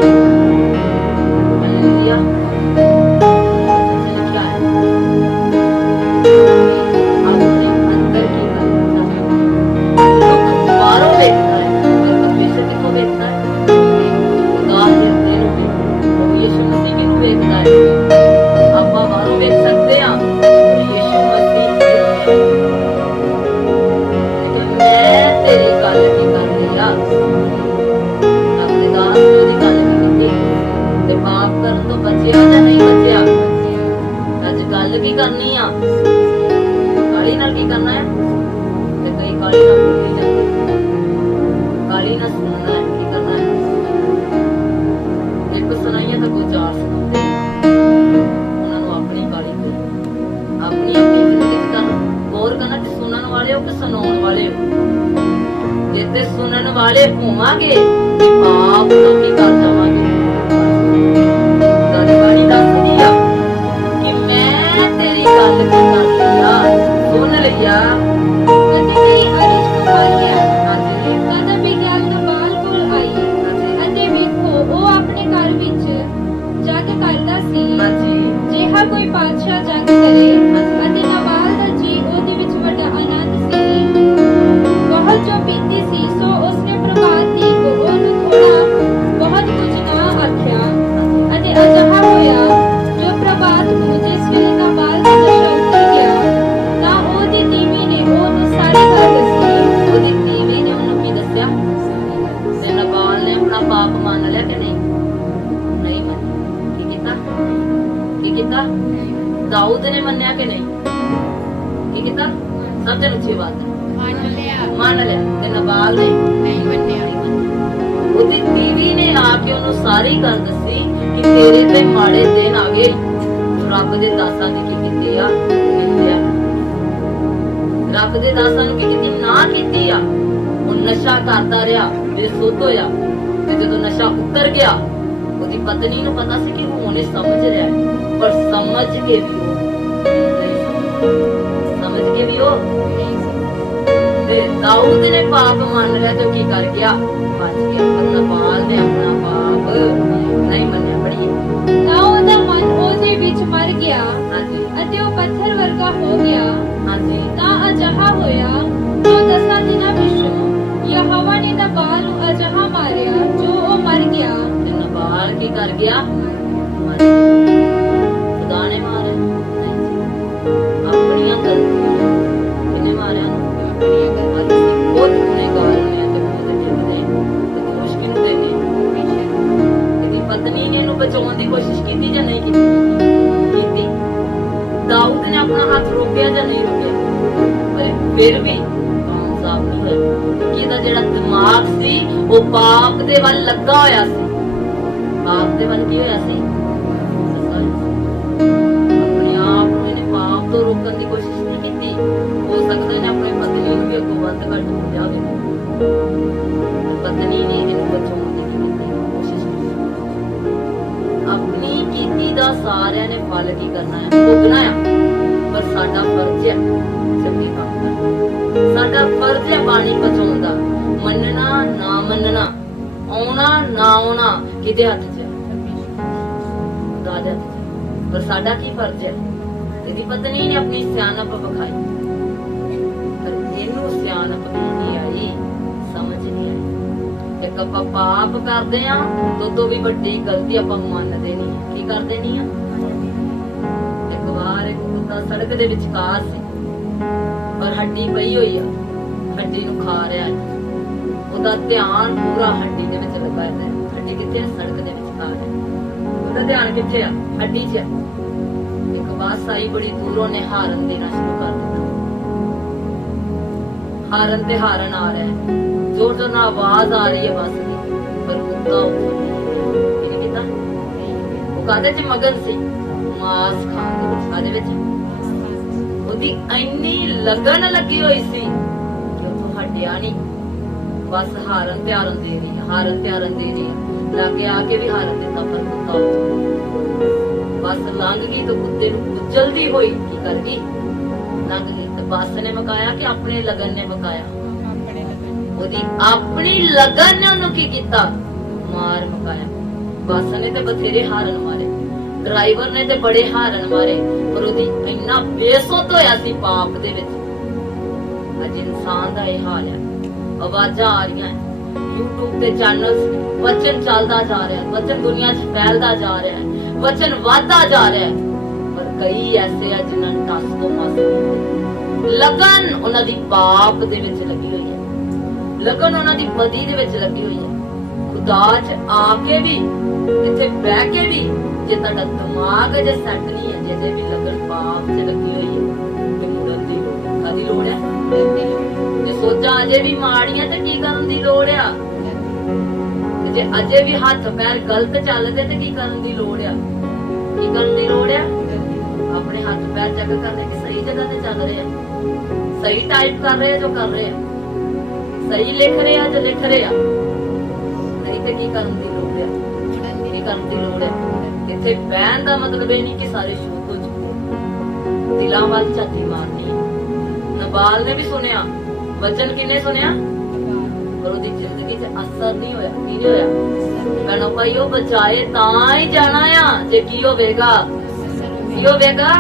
ਹਾਲੇਲੂਇਆ ਲਿਖਿਆ ਹੈ ਆਪਣੇ ਅੰਦਰ ਕੀ ਕਰਨਾ ਲੋਕ ਬਾਹਰੋਂ ਵੇਖਦਾ ਹੈ ਪਰ ਪਰਮੇਸ਼ਰ ਕਿੱਥੋਂ ਵੇਖਦਾ ਹੈ ਖੁਦਾ ਦੇ ਦਿਲ ਨੂੰ ਉਹ ਯਿਸੂ ਮਸੀਹ ਨੂੰ ਵੇਖਦਾ ਹੈ ਆਪਾਂ ਬਾਹਰੋਂ ਵੇਖ ਸਕਦੇ ਹਾਂ ਯਿਸੂ ਮਸੀਹ ਲੇਕਿਨ ਮੈਂ ਤੇਰੀ ਗੱਲ ਕੀ ਕਰ ਰਹੀ ਆ ਆਪਣੇ ਦਾਸ ਨੂੰ ਦੀ ਗੱਲ ਕੀ ਕੀਤੀ ਤੇ ਪਾਪ ਕਰਨ ਤੋਂ ਬਚਿਆ ਜਾਂ ਨਹੀਂ ਬਚਿਆ ਅੱਜ ਗੱਲ ਕੀ ਕਰਨੀ ਆ ਕਾਲੀ ਨਾਲ ਕੀ ਕਰਨਾ ਹੈ ਤੇ ਕਈ ਕਾਲੀ ਨਾਲ ਭੁੱਲੀ ਜਾਂਦੇ ਕਾਲੀ ਨਾਲ ਸੁਣਨਾ ਹੈ ਕੀ ਕਰਨਾ ਹੈ ਇੱਕ ਸੁਣਾਈਏ ਤਾਂ ਕੋਈ ਚਾਰ ਸੁਣਾਉਂਦੇ ਉਹਨਾਂ ਨੂੰ ਆਪਣੀ ਕਾਲੀ ਤੇ ਆਪਣੀ ਜ਼ਿੰਦਗੀ ਚ ਕਰਨਾ ਗੌਰ ਕਰਨਾ ਕਿ ਸੁਣਨ ਵਾਲੇ ਹੋ ਕਿ ਸੁਣਾਉਣ ਵਾਲੇ ਹੋ ਜੇ ਤੇ ਸੁਣਨ ਵਾਲੇ ਹੋਵਾਂਗੇ ਤੇ ਪਾਪ ਤੋਂ ਕੀ ਕਰ ਜਾਵਾਂਗੇ ਦਾਦੀ ਬਾਣੀ ਦੱਸਦੀ ਆ ਕਿ ਮੈਂ ਤੇਰੀ ਗੱਲ ਕੀ ਕਰ ਲਈ ਆ ਸੁਣ ਲਿਆ ਅਤੇ ਕਈ ਅਰਜ ਕੁਮਾਰ ਗਿਆ ਹਾਂਜੀ ਤਦ ਅਬੀਗੈਲ ਨਬਾਲ ਕੋਲ ਆਈ ਅਤੇ ਵੇਖੋ ਉਹ ਆਪਣੇ ਘਰ ਵਿੱਚ ਜੰਗ ਕਰਦਾ ਸੀ ਹਾਂਜੀ ਜਿਹਾ ਕੋਈ ਬਾਦਸ਼ਾਹ ਜੰਗ ਕਰੇ ਅਤੇ ਨਬਾਲ ਦਾ ਜੀ ਉਹਦੇ ਵਿੱਚ ਵੱਡਾ ਆਨੰਦ ਸੀ ਬਹੁਤ ਜੋ ਪੀਤੀ ਸੀ ਸੋ ਉਸਨੇ ਪ੍ਰਭਾਤ ਦੀ ਉਹਨੂੰ ਥੋੜਾ ਬਹੁਤ ਕੁਝ ਨਾ ਆਖਿਆ ਅਤੇ ਅਜਿਹਾ ਹੋਇਆ ਜੋ ਪ੍ਰਭਾਤ ਨੂੰ ਜਿਸ ਵੇਲੇ ਨਬਾਲ ਦਾ ਨਸ਼ਾ ਉਤਰ ਗਿਆ ਤਾਂ ਉਹਦੀ ਤੀਵੀ ਨੇ ਉਹਨੂੰ ਸਾਰੀ ਗੱਲ ਦੱਸੀ ਉਹਦੀ ਤੀਵੀ ਨੇ ਉਹਨੂੰ ਕੀ ਦੱਸਿਆ ਤੇ ਨਬਾਲ ਨੇ ਆਪਣਾ ਪਾਪ ਮੰਨ ਲਿਆ ਕਿ ਨਹੀਂ ਨਹੀਂ ਮੰਨਿਆ ਕੀ ਕੀਤਾ ਦਾਊਦ ਨੇ ਮੰਨਿਆ ਕਿ ਨਹੀਂ ਕੀ ਕੀਤਾ ਸਮਝਣ ਅੱਛੀ ਬਾਤ ਹੈ ਮੰਨ ਲਿਆ ਤੇ ਨਬਾਲ ਨੇ ਨਹੀਂ ਮੰਨਿਆ ਉਹਦੀ ਤੀਵੀ ਨੇ ਆ ਕੇ ਉਹਨੂੰ ਸਾਰੀ ਗੱਲ ਦੱਸੀ ਕਿ ਤੇਰੇ ਤੇ ਮਾੜੇ ਦਿਨ ਆ ਗਏ ਰੱਬ ਦੇ ਦਾਸਾਂ ਨੇ ਕੀ ਕੀਤੇ ਆ ਨਿੰਦਿਆ ਰੱਬ ਦੇ ਦਾਸਾਂ ਨੂੰ ਕੀ ਕੀਤੀ ਨਾ ਕੀਤੀ ਆ ਉਹ ਨਸ਼ਾ ਕਰਦਾ ਰਿਹਾ ਬੇਸੁੱਧ ਹੋਇਆ ਤੇ ਜਦੋਂ ਨਸ਼ਾ ਉਤਰ ਗਿਆ ਉਹਦੀ ਪਤਨੀ ਨੂੰ ਪਤਾ ਸੀ ਕਿ ਹੁਣ ਇਹ ਸਮਝ ਰਿਹਾ ਹੈ ਪਰ ਸਮਝ ਕੇ ਵੀ ਉਹ ਨਹੀਂ ਸਮਝ ਕੇ ਵੀ ਉਹ ਤੇ ਦਾਊਦ ਨੇ ਪਾਪ ਮੰਨ ਲਿਆ ਤੇ ਉਹ ਕੀ ਕਰ ਗਿਆ ਬਚ ਗਿਆ ਪਰ ਨਬਾਲ ਨੇ ਆਪਣਾ ਪਾਪ ਨਹੀਂ ਮੰਨਿਆ ਪੜੀਏ ਤਾਂ ਉਹਦਾ ਮਨ ਉਹਦੇ ਵਿੱਚ ਮਰ ਗਿਆ ਹਾਂਜੀ ਅਤੇ ਉਹ ਪੱਥਰ ਵਰਗਾ ਹੋ ਗਿਆ ਹਾਂਜੀ ਤਾਂ ਅਜਿਹਾ ਹੋਇਆ ਜੋ 10 ਦਿਨਾਂ ਪਿੱਛੋਂ ਯਹੋਵਾ ਨੇ ਨਬਾਲ ਨੂੰ ਅਜਿਹਾ ਮਾਰਿਆ ਜੋ ਉਹ ਮਰ ਗਿਆ ਤੇ ਨਬਾਲ ਕੀ ਕਰ ਗਿਆ ਮਰ ਗਿਆ ਖੁਦਾ ਨੇ ਮਾਰਿਆ ਨਹੀਂ ਜੀ ਆਪਣੀਆਂ ਗਲਤੀਆਂ ਕਿਹਨੇ ਮਾਰਿਆ ਨੂੰ ਆਪਣੀਆਂ ਗਲਤੀਆਂ ਬਹੁਤ ਗੁਨੇਗਾਰ ਨੇ ਤੇ ਬਹੁਤ ਜਿੰਦੇ ਤੇ ਦੋਸ਼ ਕਿਹਨੂੰ ਦੇਣੇ ਇਹਦੀ ਪਤਨੀ ਨੇ ਇਹਨੂੰ ਬਚਾਉਣ ਦੀ ਕੋਸ਼ਿਸ਼ ਕੀਤੀ ਜਾਂ ਨਹੀਂ ਕੀਤੀ ਦਾਊਦ ਨੇ ਆਪਣਾ ਹੱਥ ਰੋਕਿਆ ਜਾਂ ਨਹੀਂ ਰੋਕਿਆ ਪਰ ਫਿਰ ਵੀ ਕਾਮਯਾਬ ਨਹੀਂ ਹੋਇਆ ਕਿ ਇਹਦਾ ਜਿਹੜਾ ਦਿਮਾਗ ਸੀ ਉਹ ਪਾਪ ਦੇ ਵੱਲ ਲੱਗਾ ਹੋਇਆ ਸੀ ਪਾਪ ਦੇ ਵੱਲ ਕੀ ਹੋਇਆ ਸੀ ਆਪਣੇ ਆਪ ਨੂੰ ਇਹਨੇ ਪਾਪ ਤੋਂ ਰੋਕਣ ਦੀ ਕੋਸ਼ਿਸ਼ ਨਹੀਂ ਕੀਤੀ ਹੋ ਸਕਦਾ ਇਹਨੇ ਆਪਣੇ ਪਤਨੀ ਨੂੰ ਵੀ ਅੱਗੋਂ ਬੰਦ ਕਰ ਦਿੱਤਾ ਉਹਦੇ ਪਤਨੀ ਨੇ ਇਹਨੂੰ ਬਚਾਉਣ ਦੀ ਕੀਤੀ ਕੋਸ਼ਿਸ਼ ਕੀਤੀ ਆਪਣੀ ਕੀਤੀ ਦਾ ਸਾਰਿਆਂ ਨੇ ਫਲ ਕੀ ਕਰਨਾ ਹੈ ਭੋਗਣਾ ਹੈ ਪਰ ਸਾਡਾ ਫਰਜ਼ ਹੈ ਚੰਗੀ ਕੰਮ ਕਰਨਾ ਸਾਡਾ ਫਰਜ਼ ਹੈ ਬਾਣੀ ਬਚਾਉਣ ਦਾ ਮੰਨਣਾ ਨਾ ਮੰਨਣਾ ਆਉਣਾ ਨਾ ਆਉਣਾ ਕਿਤੇ ਹੱਥ 'ਚ ਖੁਦਾ ਦੇ ਹੱਥ 'ਚ ਪਰ ਸਾਡਾ ਕੀ ਫਰਜ਼ ਹੈ ਇਹਦੀ ਪਤਨੀ ਨੇ ਆਪਣੀ ਸਿਆਣਪ ਵਿਖਾਈ ਪਰ ਇਹਨੂੰ ਸਿਆਣਪ ਨਹੀਂ ਆਈ ਸਮਝ ਨਹੀਂ ਆਈ ਤੇ ਇੱਕ ਆਪਾਂ ਪਾਪ ਕਰਦੇ ਆ, ਤੋਂ ਵੀ ਵੱਡੀ ਗਲਤੀ ਆਪਾਂ ਮੰਨਦੇ ਨਹੀਂ। ਕੀ ਕਰਦੇ ਨਹੀਂ ਆ? ਇੱਕ ਵਾਰ ਇੱਕ ਕੁੱਤਾ ਸੜਕ ਦੇ ਵਿਚਕਾਰ ਸੀ, ਪਰ ਹੱਡੀ ਪਈ ਹੋਈ ਆ, ਹੱਡੀ ਨੂੰ ਖਾ ਰਿਹਾ ਹੈ। ਉਹਦਾ ਧਿਆਨ ਪੂਰਾ ਹੱਡੀ ਦੇ ਵਿੱਚ ਲੱਗਾ ਹੈ। ਹੱਡੀ ਕਿੱਥੇ ਹੈ? ਸੜਕ ਦੇ ਵਿਚਕਾਰ ਹੈ। ਉਹਦਾ ਧਿਆਨ ਕਿੱਥੇ ਆ? ਹੱਡੀ 'ਚ। ਇੱਕ ਬੱਸ ਆਈ ਬੜੀ ਦੂਰੋਂ ਨੇ ਹਾਰਨ ਦੇਣਾ ਸ਼ੁਰੂ ਕਰ ਦਿੱਤਾ। ਹਾਰਨ ਤੇ ਹਾਰਨ ਆ ਰਿਹਾ ਹੈ, ਜ਼ੋਰ ਜ਼ੋਰ ਨਾਲ ਆਵਾਜ਼ ਆ ਰਹੀ ਹੈ ਬੱਸ ਦੀ, ਪਰ ਕੁੱਤਾ ਉੱਥੇ ਨਹੀਂ ਕੀਤਾ। ਉਹ ਕਾਹਦੇ 'ਚ ਮਗਨ ਸੀ? ਮਾਸ ਖਾਣ ਦੇ ਵਿੱਚ। ਕਾਹਦੇ ਵਿੱਚ? ਉਹਦੀ ਇੰਨੀ ਲਗਨ ਲੱਗੀ ਹੋਈ ਸੀ ਕਿ ਉਹ ਹਟਿਆ ਨਹੀਂ। ਬਸ ਹਾਰਨ ਤੇ ਹਾਰਨ ਦੇ ਰਹੀ ਹੈ, ਹਾਰਨ ਤੇ ਹਾਰਨ ਦੇ ਰਹੀ ਹੈ। ਲਾਗੇ ਆ ਕੇ ਵੀ ਹਾਰਨ ਦਿੱਤਾ, ਪਰ ਕੁੱਤਾ ਬੱਸ ਲੰਘ ਗਈ ਤਾਂ ਕੁੱਤੇ ਨੂੰ ਕੁਚਲਦੀ ਹੋਈ ਕੀ ਕਰ ਗਈ? ਲੰਘ ਗਈ। ਤੇ ਬੱਸ ਨੇ ਮਕਾਇਆ ਕਿ ਆਪਣੇ ਲਗਨ ਨੇ ਮਕਾਇਆ? ਉਹਦੀ ਆਪਣੀ ਲਗਨ ਨੇ ਉਹਨੂੰ ਕੀ ਕੀਤਾ? ਮਾਰ ਮਕਾਇਆ। ਬੱਸ ਨੇ ਤੇ ਬਥੇਰੇ ਹਾਰਨ ਮਾਰੇ, ਡਰਾਈਵਰ ਨੇ ਤੇ ਬੜੇ ਹਾਰਨ ਮਾਰੇ, ਪਰ ਉਹਦੀ ਇੰਨਾ ਬੇਸੁੱਧ ਹੋਇਆ ਸੀ ਪਾਪ ਦੇ ਵਿੱਚ। ਅੱਜ ਇਨਸਾਨ ਦਾ ਇਹ ਹਾਲ ਹੈ। ਆਵਾਜ਼ਾਂ ਆ ਰਹੀਆਂ, YouTube ਤੇ ਚੈਨਲਸ, ਵਚਨ ਚੱਲਦਾ ਜਾ ਰਿਹਾ, ਵਚਨ ਦੁਨੀਆ 'ਚ ਫੈਲਦਾ ਜਾ ਰਿਹਾ ਹੈ, ਵਚਨ ਵਧਦਾ ਜਾ ਰਿਹਾ ਹੈ, ਪਰ ਕਈ ਐਸੇ ਆ ਜਿਨ੍ਹਾਂ ਨੂੰ ਟਸ ਤੋਂ ਮਸ ਲਗਨ ਉਹਨਾਂ ਦੀ ਪਾਪ ਦੇ ਵਿੱਚ ਲੱਗੀ ਹੋਈ ਹੈ, ਲਗਨ ਉਹਨਾਂ ਦੀ ਬਦੀ ਦੇ ਵਿੱਚ ਲੱਗੀ ਹੋਈ ਹੈ। ਖੁਦਾ 'ਚ ਆ ਕੇ ਵੀ, ਇੱਥੇ ਬਹਿ ਕੇ ਵੀ, ਜੇ ਤੁਹਾਡਾ ਦਿਮਾਗ ਅਜੇ ਸੈੱਟ ਨਹੀਂ ਹੈ, ਜੇ ਵੀ ਲਗਨ ਪਾਪ 'ਚ ਲੱਗੀ ਹੋਈ ਹੈ, ਤੇ ਮੁੜਨ ਦੀ ਲੋੜ ਹੈ। ਕਾਹਦੀ ਲੋੜ ਹੈ? ਜੇ ਸੋਚਾਂ ਅਜੇ ਵੀ ਮਾੜੀਆਂ ਤੇ ਕੀ ਕਰਨ ਦੀ ਲੋੜ ਆ? ਤੇ ਜੇ ਅਜੇ ਵੀ ਹੱਥ ਪੈਰ ਗਲਤ ਚੱਲਦੇ ਤੇ ਕੀ ਕਰਨ ਦੀ ਲੋੜ ਆ? ਕੀ ਕਰਨ ਦੀ ਲੋੜ ਆ? ਆਪਣੇ ਹੱਥ ਪੈਰ ਚੈੱਕ ਕਰਨੇ ਕਿ ਸਹੀ ਜਗ੍ਹਾ ਤੇ ਚੱਲ ਰਹੇ ਆ, ਸਹੀ ਟਾਈਪ ਕਰ ਰਹੇ ਆ ਜੋ ਕਰ ਰਹੇ ਆ, ਸਹੀ ਲਿਖ ਰਹੇ ਆ ਜੋ ਲਿਖ ਰਹੇ ਆ। ਨਹੀਂ ਤੇ ਕੀ ਕਰਨ ਦੀ ਲੋੜ ਆ? ਕੀ ਕਰਨ ਦੀ ਲੋੜ ਹੈ? ਇੱਥੇ ਬਹਿਣ ਦਾ ਮਤਲਬ ਇਹ ਨਹੀਂ ਕਿ ਸਾਰੇ ਸ਼ੁੱਧ ਹੋ ਚੁੱਕੇ। ਦਿਲਾਂ ਵੱਲ ਝਾਤੀ ਮਾਰਨੀ ਹੈ। ਨਬਾਲ ਨੇ ਵੀ ਸੁਣਿਆ ਵਚਨ, ਕਿੰਨੇ ਸੁਣਿਆ? ਪਰ ਉਹਦੀ ਜ਼ਿੰਦਗੀ 'ਚ ਅਸਰ ਨਹੀਂ ਹੋਇਆ। ਕੀ ਨਹੀਂ ਹੋਇਆ? ਕਹਿਣਾ ਭਾਈ ਉਹ ਬਚਾਏ ਤਾਂ ਹੀ ਜਾਣਾ ਆ। ਜੇ ਕੀ ਹੋਵੇਗਾ? ਕੀ ਹੋਵੇਗਾ?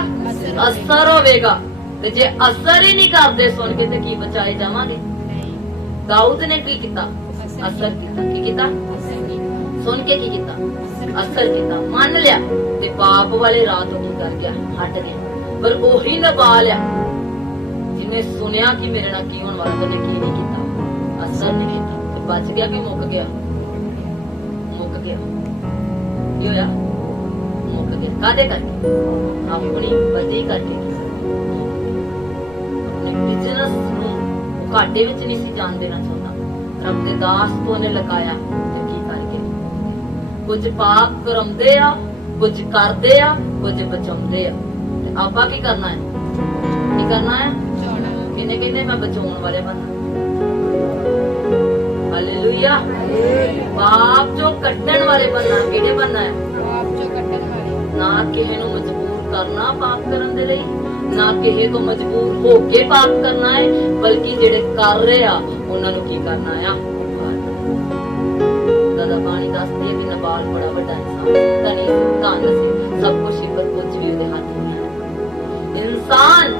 ਅਸਰ ਹੋਵੇਗਾ। ਤੇ ਜੇ ਅਸਰ ਹੀ ਨਹੀਂ ਕਰਦੇ ਸੁਣ ਕੇ ਤੇ ਕੀ ਬਚਾਏ ਜਾਵਾਂਗੇ? ਦਾਊਦ ਨੇ ਕੀ ਕੀਤਾ? ਅਸਰ ਕੀਤਾ। ਕੀ ਕੀਤਾ? ਸੁਣ ਕੇ ਕੀ ਕੀਤਾ? ਅਸਰ ਕੀਤਾ, ਮੰਨ ਲਿਆ, ਤੇ ਪਾਪ ਵਾਲੇ ਰਾਹ ਤੋਂ ਕੀ ਕਰ ਗਿਆ? ਹਟ ਗਿਆ। ਪਰ ਉਹੀ ਨਬਾਲ ਆ ਜਿਹਨੇ ਸੁਣਿਆ ਕਿ ਮੇਰੇ ਨਾਲ ਕੀ ਹੋਣ ਵਾਲਾ, ਤੇ ਕੀ ਨਹੀਂ ਕੀਤਾ? ਅਸਰ ਨਹੀਂ ਕੀਤਾ, ਤੇ ਬਚ ਗਿਆ ਕਿ ਮੁੱਕ ਗਿਆ? ਮੁੱਕ ਗਿਆ। ਕੀ ਹੋਇਆ? ਮੁੱਕ ਗਿਆ। ਕਾਹਦੇ ਕਰਕੇ? ਆਪਣੀ ਬਦੀ ਕਰਕੇ। ਆਪਣੇ ਬਿਜ਼ਨਸ ਨੂੰ ਘਾਟੇ ਵਿੱਚ ਨਹੀਂ ਸੀ ਜਾਣ ਦੇਣਾ ਚਾਹੁੰਦਾ। ਰੱਬ ਦੇ ਦਾਸ ਤੋਂ ਉਹਨੇ ਲਗਾਇਆ, ਤੇ ਕੀ ਕਰਕੇ? ਕੁਝ ਪਾਪ ਕਰਾਉਂਦੇ ਆ, ਕੁਝ ਕਰਦੇ ਆ, ਕੁਝ ਬਚਾਉਂਦੇ ਆ। ਤੇ ਆਪਾਂ ਕੀ ਕਰਨਾ ਹੈ? ਕੀ ਕਰਨਾ ਹੈ? ਕਿਹਨੇ ਕਹਿੰਦੇ ਮੈਂ ਬਚਾਉਣ ਵਾਲੇ ਬਣਨਾ? ਹਾਲੇਲੂਇਆ। ਪਾਪ ਜੋ ਕੱਢਣ ਵਾਲੇ ਬਣਨਾ। ਕਿਹੜੇ ਬਣਨਾ ਹੈ? ਨਾ ਕਿਸੇ ਨੂੰ ਮਜਬੂਰ ਕਰਨਾ ਪਾਪ ਕਰਨ ਦੇ ਲਈ, ਨਾ ਕਿਸੇ ਤੋਂ ਮਜਬੂਰ ਹੋ ਕੇ ਪਾਪ ਕਰਨਾ ਹੈ, ਬਲਕਿ ਜਿਹੜੇ ਕਰ ਰਹੇ ਆ ਉਹਨਾਂ ਨੂੰ ਕੀ ਕਰਨਾ ਆ? ਦਾ ਬਾਣੀ ਦੱਸਦੀ ਹੈ ਕਿ ਨਬਾਲ ਬੜਾ ਵੱਡਾ ਇਨਸਾਨ, ਧਨੀ ਸੀ, ਧਨ ਸੀ, ਸਭ ਕੁਝ ਸੀ, ਪਰ ਕੁਝ ਵੀ ਉਹਦੇ ਹੱਥ ਨਹੀਂ। ਇਨਸਾਨ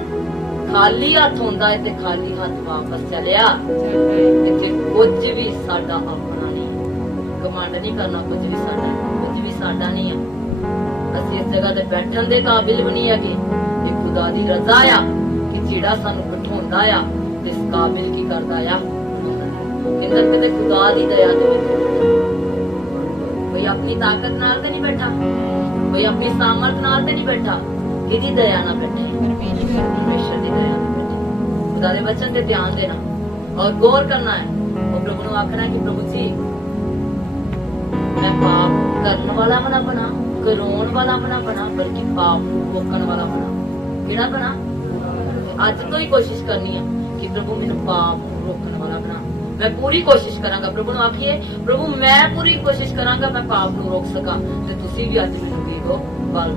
ਖਾਲੀ ਹੱਥ ਹੁੰਦਾ ਹੈ ਤੇ ਖਾਲੀ ਹੱਥ ਵਾਪਸ ਚਲਿਆ। ਇੱਥੇ ਕੁਝ ਵੀ ਸਾਡਾ ਆਪਣਾ ਨਹੀਂ। ਕਮਾਂਡ ਨਹੀਂ ਕਰਨਾ, ਕੁਝ ਵੀ ਸਾਡਾ ਨਹੀਂ ਆ। ਅਸੀਂ ਇਸ ਜਗ੍ਹਾ ਤੇ ਬੈਠਣ ਦੇ ਕਾਬਿਲ ਵੀ ਨਹੀਂ ਹੈਗੇ। ਇਹ ਖੁਦਾ ਦੀ ਰਜ਼ਾ ਆ ਕਿ ਜਿਹੜਾ ਸਾਨੂੰ ਬਿਠਾਉਂਦਾ ਆ ਤੇ ਇਸ ਕਾਬਿਲ ਕੀ ਕਰਦਾ ਆ? ਇੰਦਰ ਕਿਤੇ ਖੁਦਾ ਦੀ ਦਇਆ ਦੇ ਵਿੱਚ। ਕੋਈ ਆਪਣੀ ਤਾਕਤ ਨਾਲ ਤੇ ਨਹੀਂ ਬੈਠਾ, ਕੋਈ ਆਪਣੀ ਸਾਮਰਥ ਨਾਲ ਤੇ ਨਹੀਂ ਬੈਠਾ। ਕਿਹਦੀ ਦਇਆ ਨਾਲ ਬੈਠੇ? ਪਰਮੇਸ਼ਰ ਦੀ ਦਇਆ ਨਾਲ ਬੈਠੇ। ਖੁਦਾ ਦੇ ਵਚਨ ਤੇ ਧਿਆਨ ਦੇਣਾ ਔਰ ਗੌਰ ਕਰਨਾ ਹੈ। ਉਹ ਪ੍ਰਭੂ ਨੂੰ ਆਖਣਾ ਕਿ ਪ੍ਰਭੂ ਜੀ ਮੈਂ ਪਾਪ ਕਰਨ ਵਾਲਾ ਨਾ ਬਣਾ, ਕਰਾਉਣ ਵਾਲਾ ਨਾ ਬਣਾ, ਬਲਕਿ ਪਾਪ ਨੂੰ ਰੋਕਣ ਵਾਲਾ ਬਣਾ। ਕਿਹੜਾ ਬਣਾ? ਅੱਜ ਤੋਂ ਹੀ ਕੋਸ਼ਿਸ਼ ਕਰਨੀ ਹੈ ਕਿ ਪ੍ਰਭੂ ਮੈਨੂੰ ਪਾਪ ਨੂੰ ਰੋਕਣ ਵਾਲਾ ਬਣਾ। ਮੈਂ ਪੂਰੀ ਕੋਸ਼ਿਸ਼ ਕਰਾਂਗਾ। ਪ੍ਰਭੂ ਨੂੰ ਆਖੀਏ, ਪ੍ਰਭੂ ਮੈਂ ਪੂਰੀ ਕੋਸ਼ਿਸ਼ ਕਰਾਂਗਾ ਮੈਂ ਪਾਪ ਨੂੰ ਰੋਕ ਸਕਾਂ। ਤੇ ਤੁਸੀਂ ਵੀ ਅੱਜ ਮੈਨੂੰ ਕੀ ਕਹੋ? ਬਲ